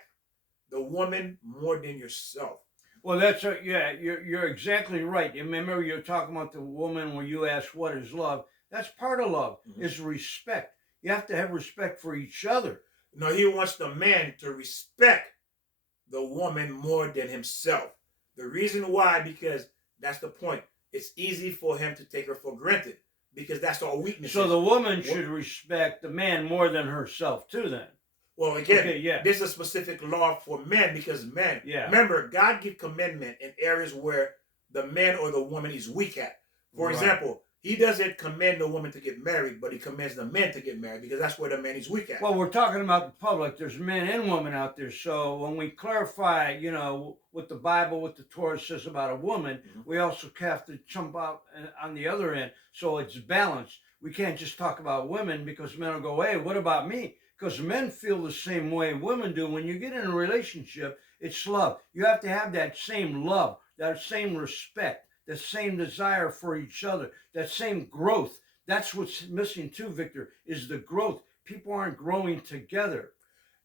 the woman more than yourself. Well, you're exactly right. Remember, you're talking about the woman where you ask, what is love? That's part of love, is respect. You have to have respect for each other. No, he wants the man to respect the woman more than himself. The reason why, because that's the point. It's easy for him to take her for granted, because that's our weakness. So the woman should respect the man more than herself too, then. Well, again, this is a specific law for men, because men, remember, God gives commandment in areas where the man or the woman is weak at. For example, he doesn't command the woman to get married, but he commands the man to get married, because that's where the man is weak at. Well, we're talking about the public. There's men and women out there. So when we clarify, what the Bible, what the Torah says about a woman, we also have to jump out on the other end. So it's balanced. We can't just talk about women, because men will go, hey, what about me? because men feel the same way women do. When you get in a relationship, it's love. You have to have that same love, that same respect, the same desire for each other, that same growth. That's what's missing too, Victor, is the growth. People aren't growing together.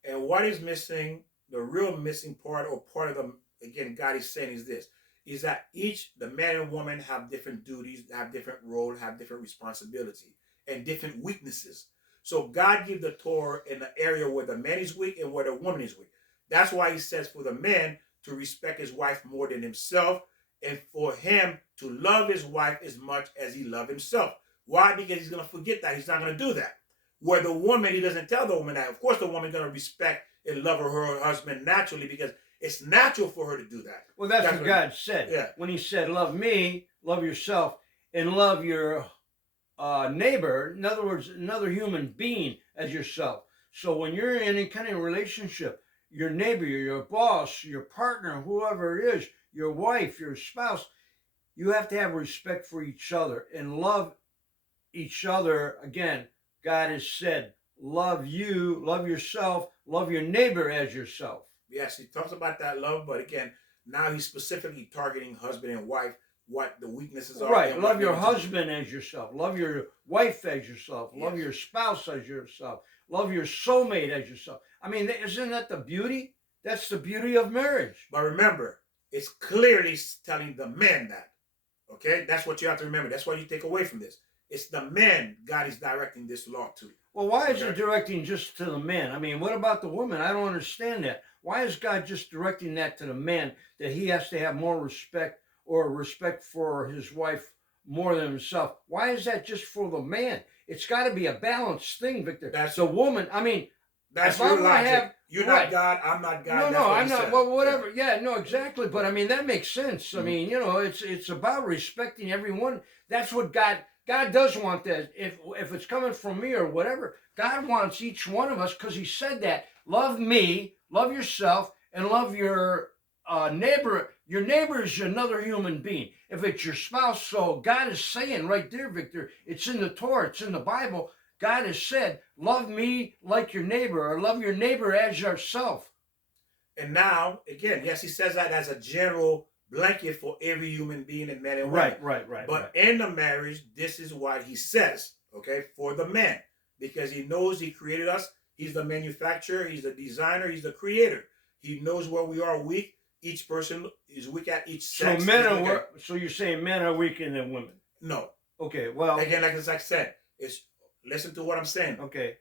And what is missing, the real missing part, or part of the, again, God is saying is this, is that the man and woman have different duties, have different roles, have different responsibility, and different weaknesses. So God gives the Torah in the area where the man is weak and where the woman is weak. That's why he says for the man to respect his wife more than himself, and for him to love his wife as much as he loves himself. Why? Because he's going to forget that. He's not going to do that. Where the woman, he doesn't tell the woman that. Of course, the woman's going to respect and love her husband naturally, because it's natural for her to do that. Well, that's what God said. Yeah. When he said, love me, love yourself, and love your neighbor, in other words, another human being as yourself. So when you're in any kind of relationship, your neighbor, your boss, your partner, whoever it is, your wife, your spouse, you have to have respect for each other and love each other. Again, God has said, love you, love yourself, love your neighbor as yourself. Yes, he talks about that love, but again, now he's specifically targeting husband and wife, what the weaknesses are. Right, love your husband as yourself, love your wife as yourself, love your spouse as yourself, love your soulmate as yourself. I mean, isn't that the beauty? That's the beauty of marriage. But remember, it's clearly telling the men that. Okay, that's what you have to remember. That's what you take away from this. It's the men God is directing this law to. Well, why is it directing just to the men? I mean, what about the woman? I don't understand that. Why is God just directing that to the man, that he has to have more respect or respect for his wife more than himself? Why is that just for the man? It's got to be a balanced thing, Victor. That's the woman. I mean, that's your logic. You're not God. I'm not God. No, I'm not. Well, whatever. Yeah, no, exactly. But I mean, that makes sense. Mm-hmm. I mean, you know, it's about respecting everyone. That's what God does want that. If it's coming from me or whatever, God wants each one of us, because he said that. Love me, love yourself, and love your neighbor. Your neighbor is another human being. If it's your spouse, so God is saying right there, Victor, it's in the Torah, it's in the Bible. God has said, love me like your neighbor, or love your neighbor as yourself. And now, again, yes, he says that as a general blanket for every human being and man and woman. Right. But in the marriage, this is what he says, okay, for the man, because he knows he created us. He's the manufacturer. He's the designer. He's the creator. He knows where we are weak. Each person is weak at each sex. So you're saying men are weaker than women? No. Okay, well. Again, like I said, listen to what I'm saying. Okay.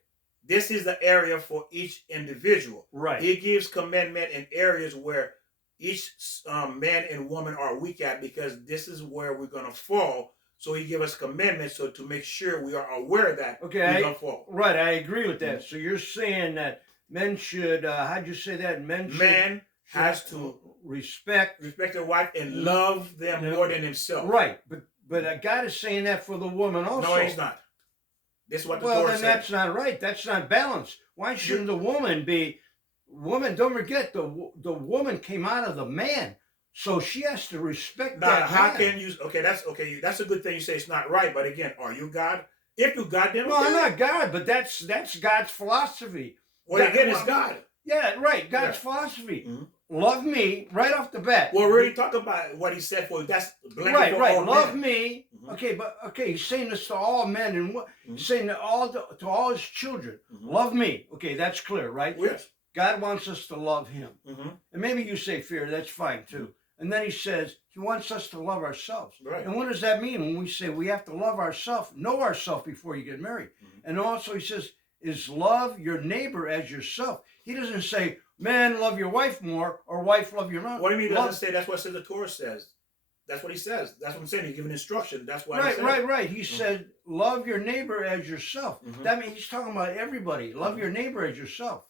This is the area for each individual. Right. He gives commandment in areas where each man and woman are weak at, because this is where we're going to fall. So he gives us commandments so to make sure we are aware that we're going to fall. Right, I agree with that. Mm-hmm. So you're saying that men should, how'd you say that? Man has to respect their wife and love them more than himself. Right, but God is saying that for the woman also. No, he's not. This is what the Torah says. Well, then that's not right. That's not balanced. Why shouldn't the woman be? Woman, don't forget, the woman came out of the man, so she has to respect that. How can you? Okay, that's a good thing you say it's not right. But again, are you God? If you God, then well, I'm not God, but that's God's philosophy. Well, again, it's God. Yeah, right. God's philosophy. Mm-hmm. Love me right off the bat. Well, we already talked about what he said for you. That's right. Love me. Mm-hmm. Okay, he's saying this to all men and he's saying to all his children. Mm-hmm. Love me. Okay, that's clear, right? Yes. God wants us to love him. Mm-hmm. And maybe you say fear, that's fine too. And then he says he wants us to love ourselves. Right. And what does that mean when we say we have to love ourselves, know ourselves before you get married? Mm-hmm. And also he says, is love your neighbor as yourself. He doesn't say, man, love your wife more, or wife, love your mom. What do you mean he doesn't say? That's what the Torah says. That's what he says. That's what I'm saying. He's giving instruction. That's why. Right. He said, love your neighbor as yourself. Mm-hmm. That means he's talking about everybody. Love your neighbor as yourself.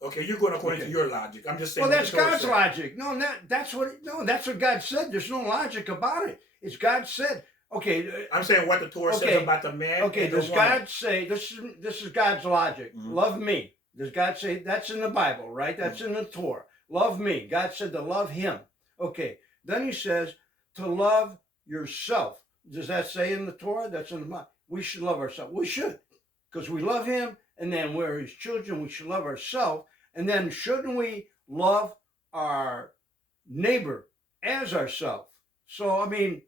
Okay, you're going according to your logic. I'm just saying. Well, that's God's logic. No, that's what God said. There's no logic about it. It's God said. Okay, I'm saying what the Torah says about the man. Okay, does God say this is God's logic? Mm-hmm. Love me. Does God say that's in the Bible, right? That's in the Torah. Love me. God said to love him. Okay. Then he says to love yourself. Does that say in the Torah? That's in the Bible. We should love ourselves. We should, because we love him and then we're his children, we should love ourselves. And then shouldn't we love our neighbor as ourselves? So, I mean,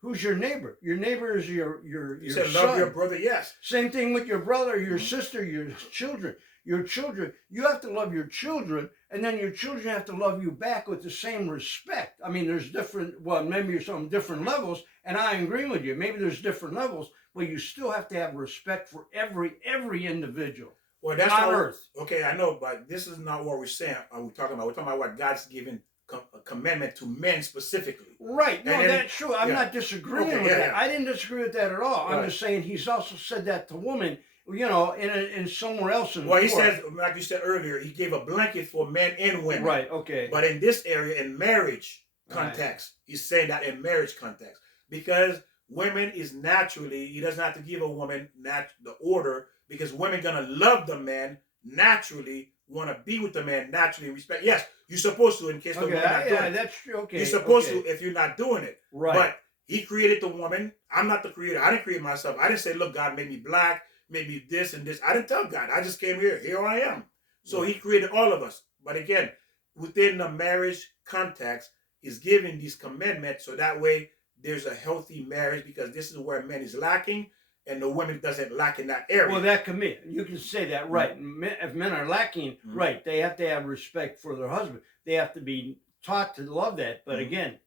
who's your neighbor? Your neighbor is your You said son. love your brother, yes. Same thing with your brother, your sister, your children. Your children, you have to love your children, and then your children have to love you back with the same respect. I mean, there's different, well, maybe some different levels, and I agree with you. Maybe there's different levels, but you still have to have respect for every individual. Well, that's on not earth. Okay, I know, but this is not what we're saying. We're talking about what God's given a commandment to men specifically. Right. No, And then- that's true. I'm not disagreeing Okay, with yeah, that. yeah. I didn't disagree with that at all. I'm Right. just saying he's also said that to women, you know, in somewhere else in the Well, he Torah. says, like you said earlier, he gave a blanket for men and women. Right, okay. But in this area, in marriage Right. context, he's saying that in marriage context. Because women is naturally, he doesn't have to give a woman the order, because women gonna love the man naturally, want to be with the man naturally, respect. Yes, you're supposed to, in case the Okay, woman not doing yeah, it. that's true. Okay. You're supposed okay. to if you're not doing it. Right. But he created the woman. I'm not the creator. I didn't create myself. I didn't say, look, God made me black, made me this and this. I didn't tell God. I just came here. Here I am. So he created all of us. But again, within the marriage context, he's giving these commandments so that way there's a healthy marriage, because this is where men is lacking and the women doesn't lack in that area. Well, that can be. You can say that, right. If men are lacking, right, they have to have respect for their husband. They have to be taught to love that. But again,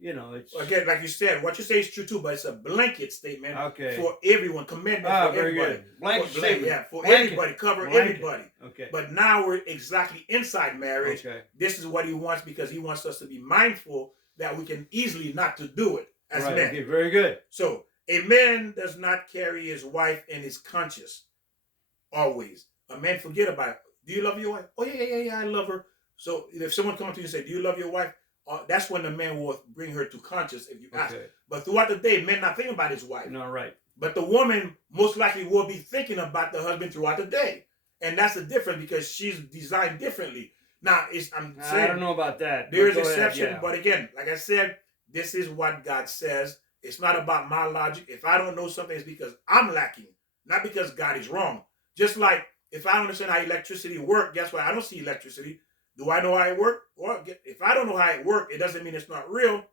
you know, it's... Again, like you said, what you say is true too, but it's a blanket statement for everyone. Commandment for very everybody. good. Blanket statement. Yeah, for Blanket. everybody. Cover Blanket. everybody. Okay. But now we're exactly inside marriage. Okay. This is what he wants, because he wants us to be mindful that we can easily not to do it as Right, men. okay, very good. So a man does not carry his wife in his conscience always. A man forget about it. Do you love your wife? Oh, yeah, I love her. So if someone comes to you and say, do you love your wife? That's when the man will bring her to conscience if you ask. Okay. But throughout the day, men not thinking about his wife. No, right. But the woman most likely will be thinking about the husband throughout the day. And that's the difference, because she's designed differently. Now, I'm saying, I don't know about that. there is Go ahead, exception, yeah. but again, like I said, this is what God says. It's not about my logic. If I don't know something, it's because I'm lacking, not because God is wrong. Just like if I don't understand how electricity works, guess what? I don't see electricity. Do I know how it works? Well, if I don't know how it works, it doesn't mean it's not real,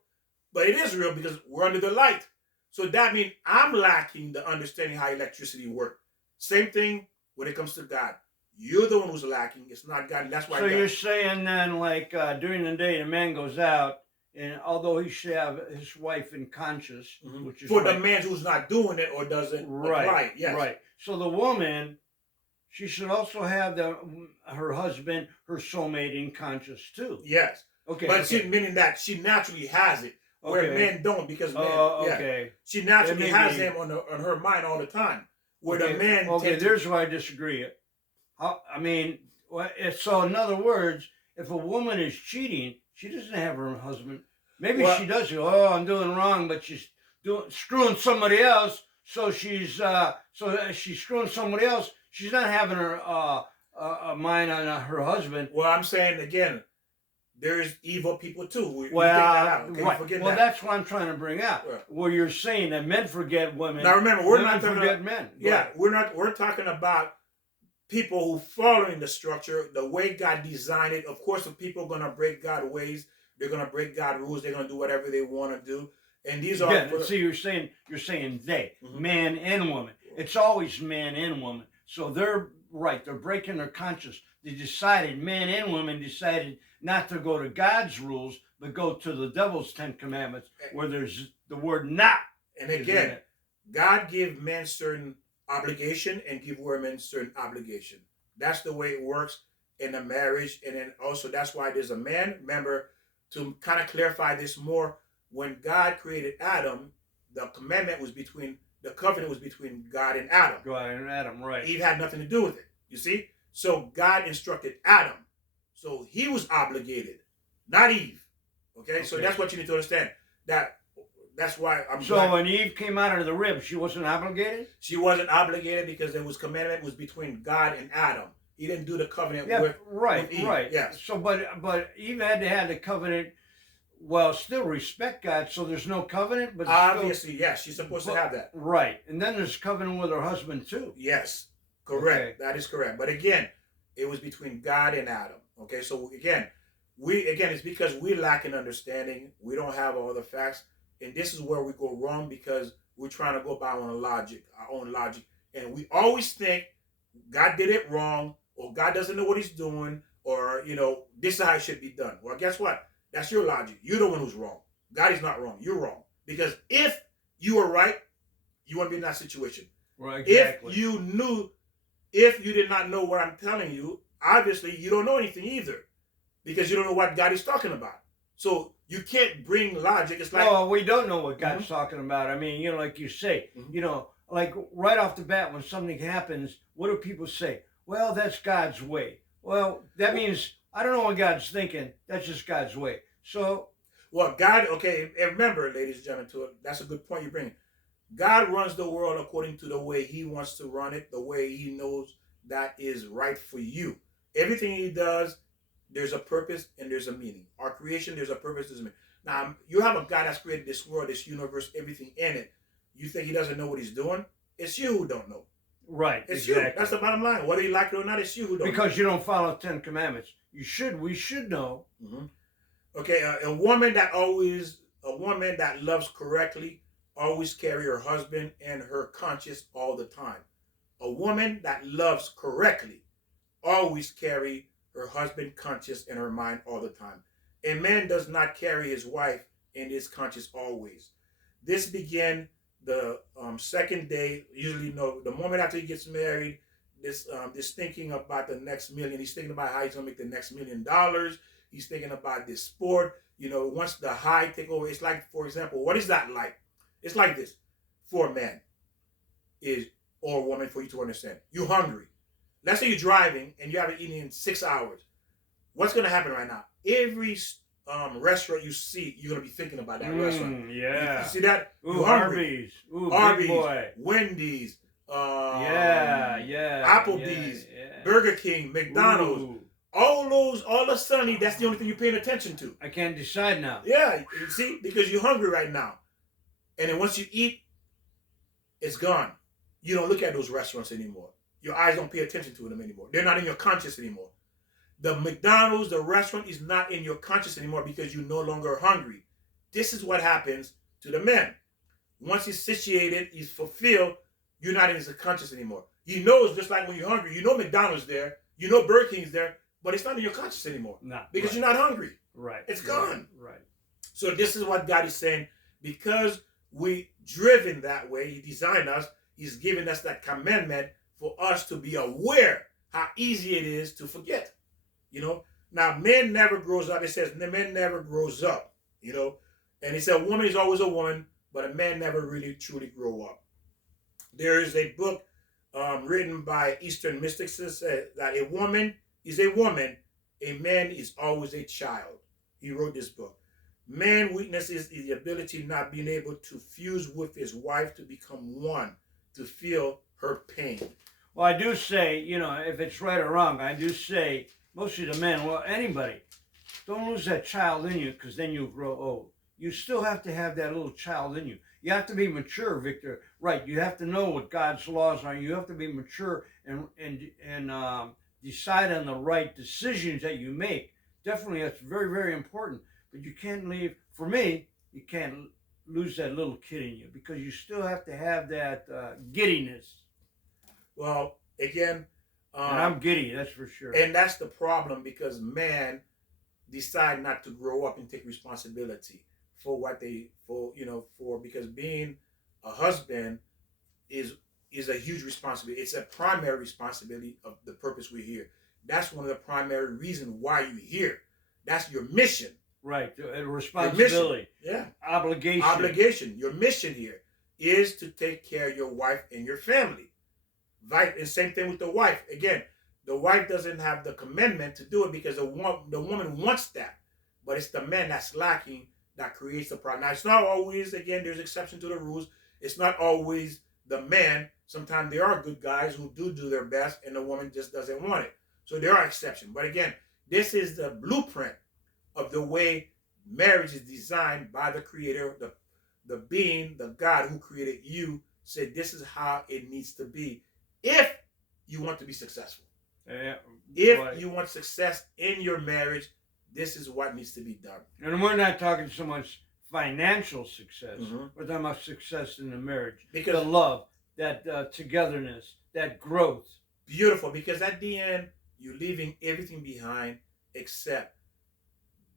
but it is real because we're under the light. So that means I'm lacking the understanding how electricity works. Same thing when it comes to God. You're the one who's lacking. It's not God. And that's why. So you're saying then, like during the day, the man goes out, and although he should have his wife in conscience, which is for the man who's not doing it or doesn't apply it. Yes. Right. So the woman, she should also have her husband, her soulmate in conscience too. Yes. Okay. But meaning that she naturally has it, where men don't, because men, she naturally has him on her mind all the time. Where the men. Okay, there's where I disagree. I mean, so in other words, if a woman is cheating, she doesn't have her husband. Maybe she does. Oh, I'm doing wrong, but she's screwing somebody else. So she's screwing somebody else. She's not having her mind on her husband. Well, I'm saying again, there's evil people too. That's what I'm trying to bring out. Where you're saying that men forget women. Now remember, we're not talking forget about men. Yeah, we're talking about people who following the structure, the way God designed it. Of course, if people are gonna break God's ways, they're gonna break God's rules. They're gonna do whatever they want to do. And these are see, you're saying they, man and woman. It's always man and woman. So they're right. They're breaking their conscience. They decided, man and woman decided not to go to God's rules, but go to the devil's 10 commandments, where there's the word "not." And again, God give men certain obligation and give women certain obligation. That's the way it works in a marriage. And then also that's why there's a man. Remember, to kind of clarify this more, when God created Adam, the covenant was between God and Adam. God and Adam, right. Eve had nothing to do with it, you see? So God instructed Adam. So he was obligated, not Eve. Okay? So that's what you need to understand. That's why I'm So when Eve came out of the rib, she wasn't obligated? She wasn't obligated because there was commandment was between God and Adam. He didn't do the covenant with Eve. Right. Yes. So but Eve had to have the covenant, well, still respect God, so there's no covenant, but obviously, yes, she's supposed to have that. Right. And then there's covenant with her husband too. Yes. Correct. Okay. That is correct. But again, it was between God and Adam. Okay. So again, it's because we lack an understanding. We don't have all the facts, and this is where we go wrong because we're trying to go by our own logic, and we always think God did it wrong, or God doesn't know what He's doing, or this is how it should be done. Well, guess what? That's your logic. You're the one who's wrong. God is not wrong. You're wrong because if you were right, you wouldn't be in that situation. Right. Exactly. If you did not know what I'm telling you, obviously you don't know anything either because you don't know what God is talking about. So you can't bring logic. It's like, well, we don't know what God's talking about. I mean, like you say, like right off the bat, when something happens, what do people say? Well, that's God's way. Well, that means I don't know what God's thinking. That's just God's way. So, well, God, okay, and remember, ladies and gentlemen, that's a good point you bring. God runs the world according to the way He wants to run it, the way He knows that is right for you. Everything He does, there's a purpose and there's a meaning. Our creation, there's a purpose, there's a meaning. Now, you have a God that's created this world, this universe, everything in it. You think He doesn't know what He's doing? It's you who don't know. Right. It's exactly. you. That's the bottom line. Whether you like it or not, it's you who don't know. Because you don't follow 10 commandments. We should know. Mm-hmm. Okay, a woman that loves correctly always carry her husband and her conscience all the time. A woman that loves correctly always carry her husband conscious in her mind all the time. A man does not carry his wife in his conscience always. This began the second day. Usually, the moment after he gets married, this thinking about the next million. He's thinking about how he's gonna make the next $1 million. He's thinking about this sport. Once the high take over, it's like, for example, what is that like? It's like this for a man or a woman, for you to understand. You're hungry. Let's say you're driving and you haven't eaten in 6 hours. What's going to happen right now? Every restaurant you see, you're going to be thinking about that restaurant. Yeah. You see that? Ooh, you're hungry. Arby's. Ooh, Arby's, big boy. Wendy's. Yeah. Applebee's, Burger King, McDonald's. Ooh. All of a sudden, that's the only thing you're paying attention to. I can't decide now. Yeah, you see, because you're hungry right now. And then once you eat, it's gone. You don't look at those restaurants anymore. Your eyes don't pay attention to them anymore. They're not in your conscience anymore. The McDonald's, the restaurant is not in your conscience anymore because you're no longer hungry. This is what happens to the man. Once he's satiated, he's fulfilled, you're not in his conscience anymore. He knows, just like when you're hungry, you know McDonald's there, you know Burger King's there, but it's not in your conscience anymore. No. Because you're not hungry. Right. It's gone. Right. So this is what God is saying. Because we driven that way, He designed us, He's given us that commandment for us to be aware how easy it is to forget. Now man never grows up. It says man never grows up. And it said a woman is always a woman, but a man never really truly grow up. There is a book written by Eastern mystics that says that a woman is a woman, a man is always a child. He wrote this book. Man weakness is the ability not being able to fuse with his wife to become one, to feel her pain. Well, I do say, if it's right or wrong, I do say, mostly the men, well, anybody, don't lose that child in you because then you'll grow old. You still have to have that little child in you. You have to be mature, Victor. Right. You have to know what God's laws are. You have to be mature and decide on the right decisions that you make. Definitely, that's very, very important. But you can't for me, you can't lose that little kid in you because you still have to have that giddiness. Well, again, and I'm giddy, that's for sure. And that's the problem because man decide not to grow up and take responsibility for because being a husband is a huge responsibility. It's a primary responsibility of the purpose we're here. That's one of the primary reasons why you're here. That's your mission. Right, responsibility. Yeah. Obligation. Your mission here is to take care of your wife and your family. Right, and same thing with the wife. Again, the wife doesn't have the commandment to do it because the woman wants that. But it's the man that's lacking that creates the problem. Now, it's not always, again, there's exception to the rules. It's not always the man. Sometimes there are good guys who do their best and the woman just doesn't want it. So there are exceptions. But again, this is the blueprint of the way marriage is designed by the Creator, the being, the God who created you, said this is how it needs to be. If you want to be successful. Yeah, If right. you want success in your marriage, this is what needs to be done. And we're not talking so much financial success. Mhm. We're talking about success in the marriage, the Because love, that togetherness, that growth. beautiful, because at the end, you're leaving everything behind except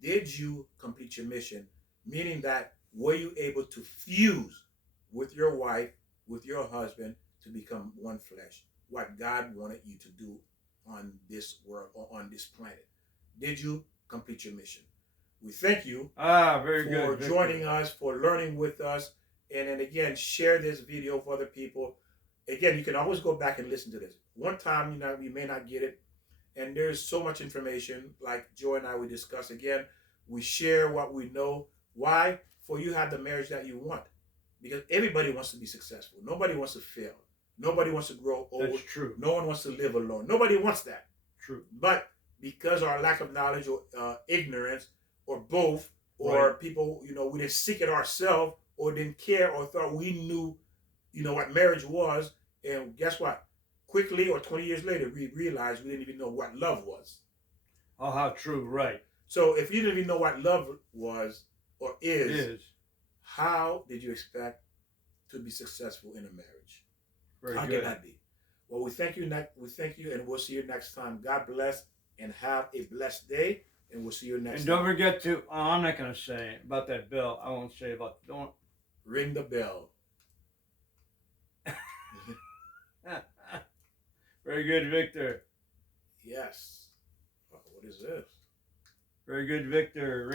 did you complete your mission? Meaning that were you able to fuse with your wife, with your husband to become one flesh? What God wanted you to do on this world or on this planet. Did you complete your mission? We thank you Very for good, joining Victor. us, for learning with us. And then again, share this video with other people. Again, you can always go back and listen to this. One time, you may not get it. And there's so much information, like Joy and I we discuss. Again, we share what we know. Why? For you have the marriage that you want. Because everybody wants to be successful. Nobody wants to fail. Nobody wants to grow old. That's true. No one wants to live alone. Nobody wants that. True. But because our lack of knowledge or ignorance or both, or Right. people, we didn't seek it ourselves or didn't care or thought we knew, what marriage was. And guess what? Quickly or 20 years later, we realized we didn't even know what love was. Oh, how true. Right. So if you didn't even know what love was or It is. how did you expect to be successful in a marriage? Very How good. can that be? Well, we thank you, and we'll see you next time. God bless, and have a blessed day, and we'll see you next And time. don't forget to, I'm not going to say about that bell. I won't say about, don't. Ring the bell. Very good, Victor. Yes. What is this? Very good, Victor.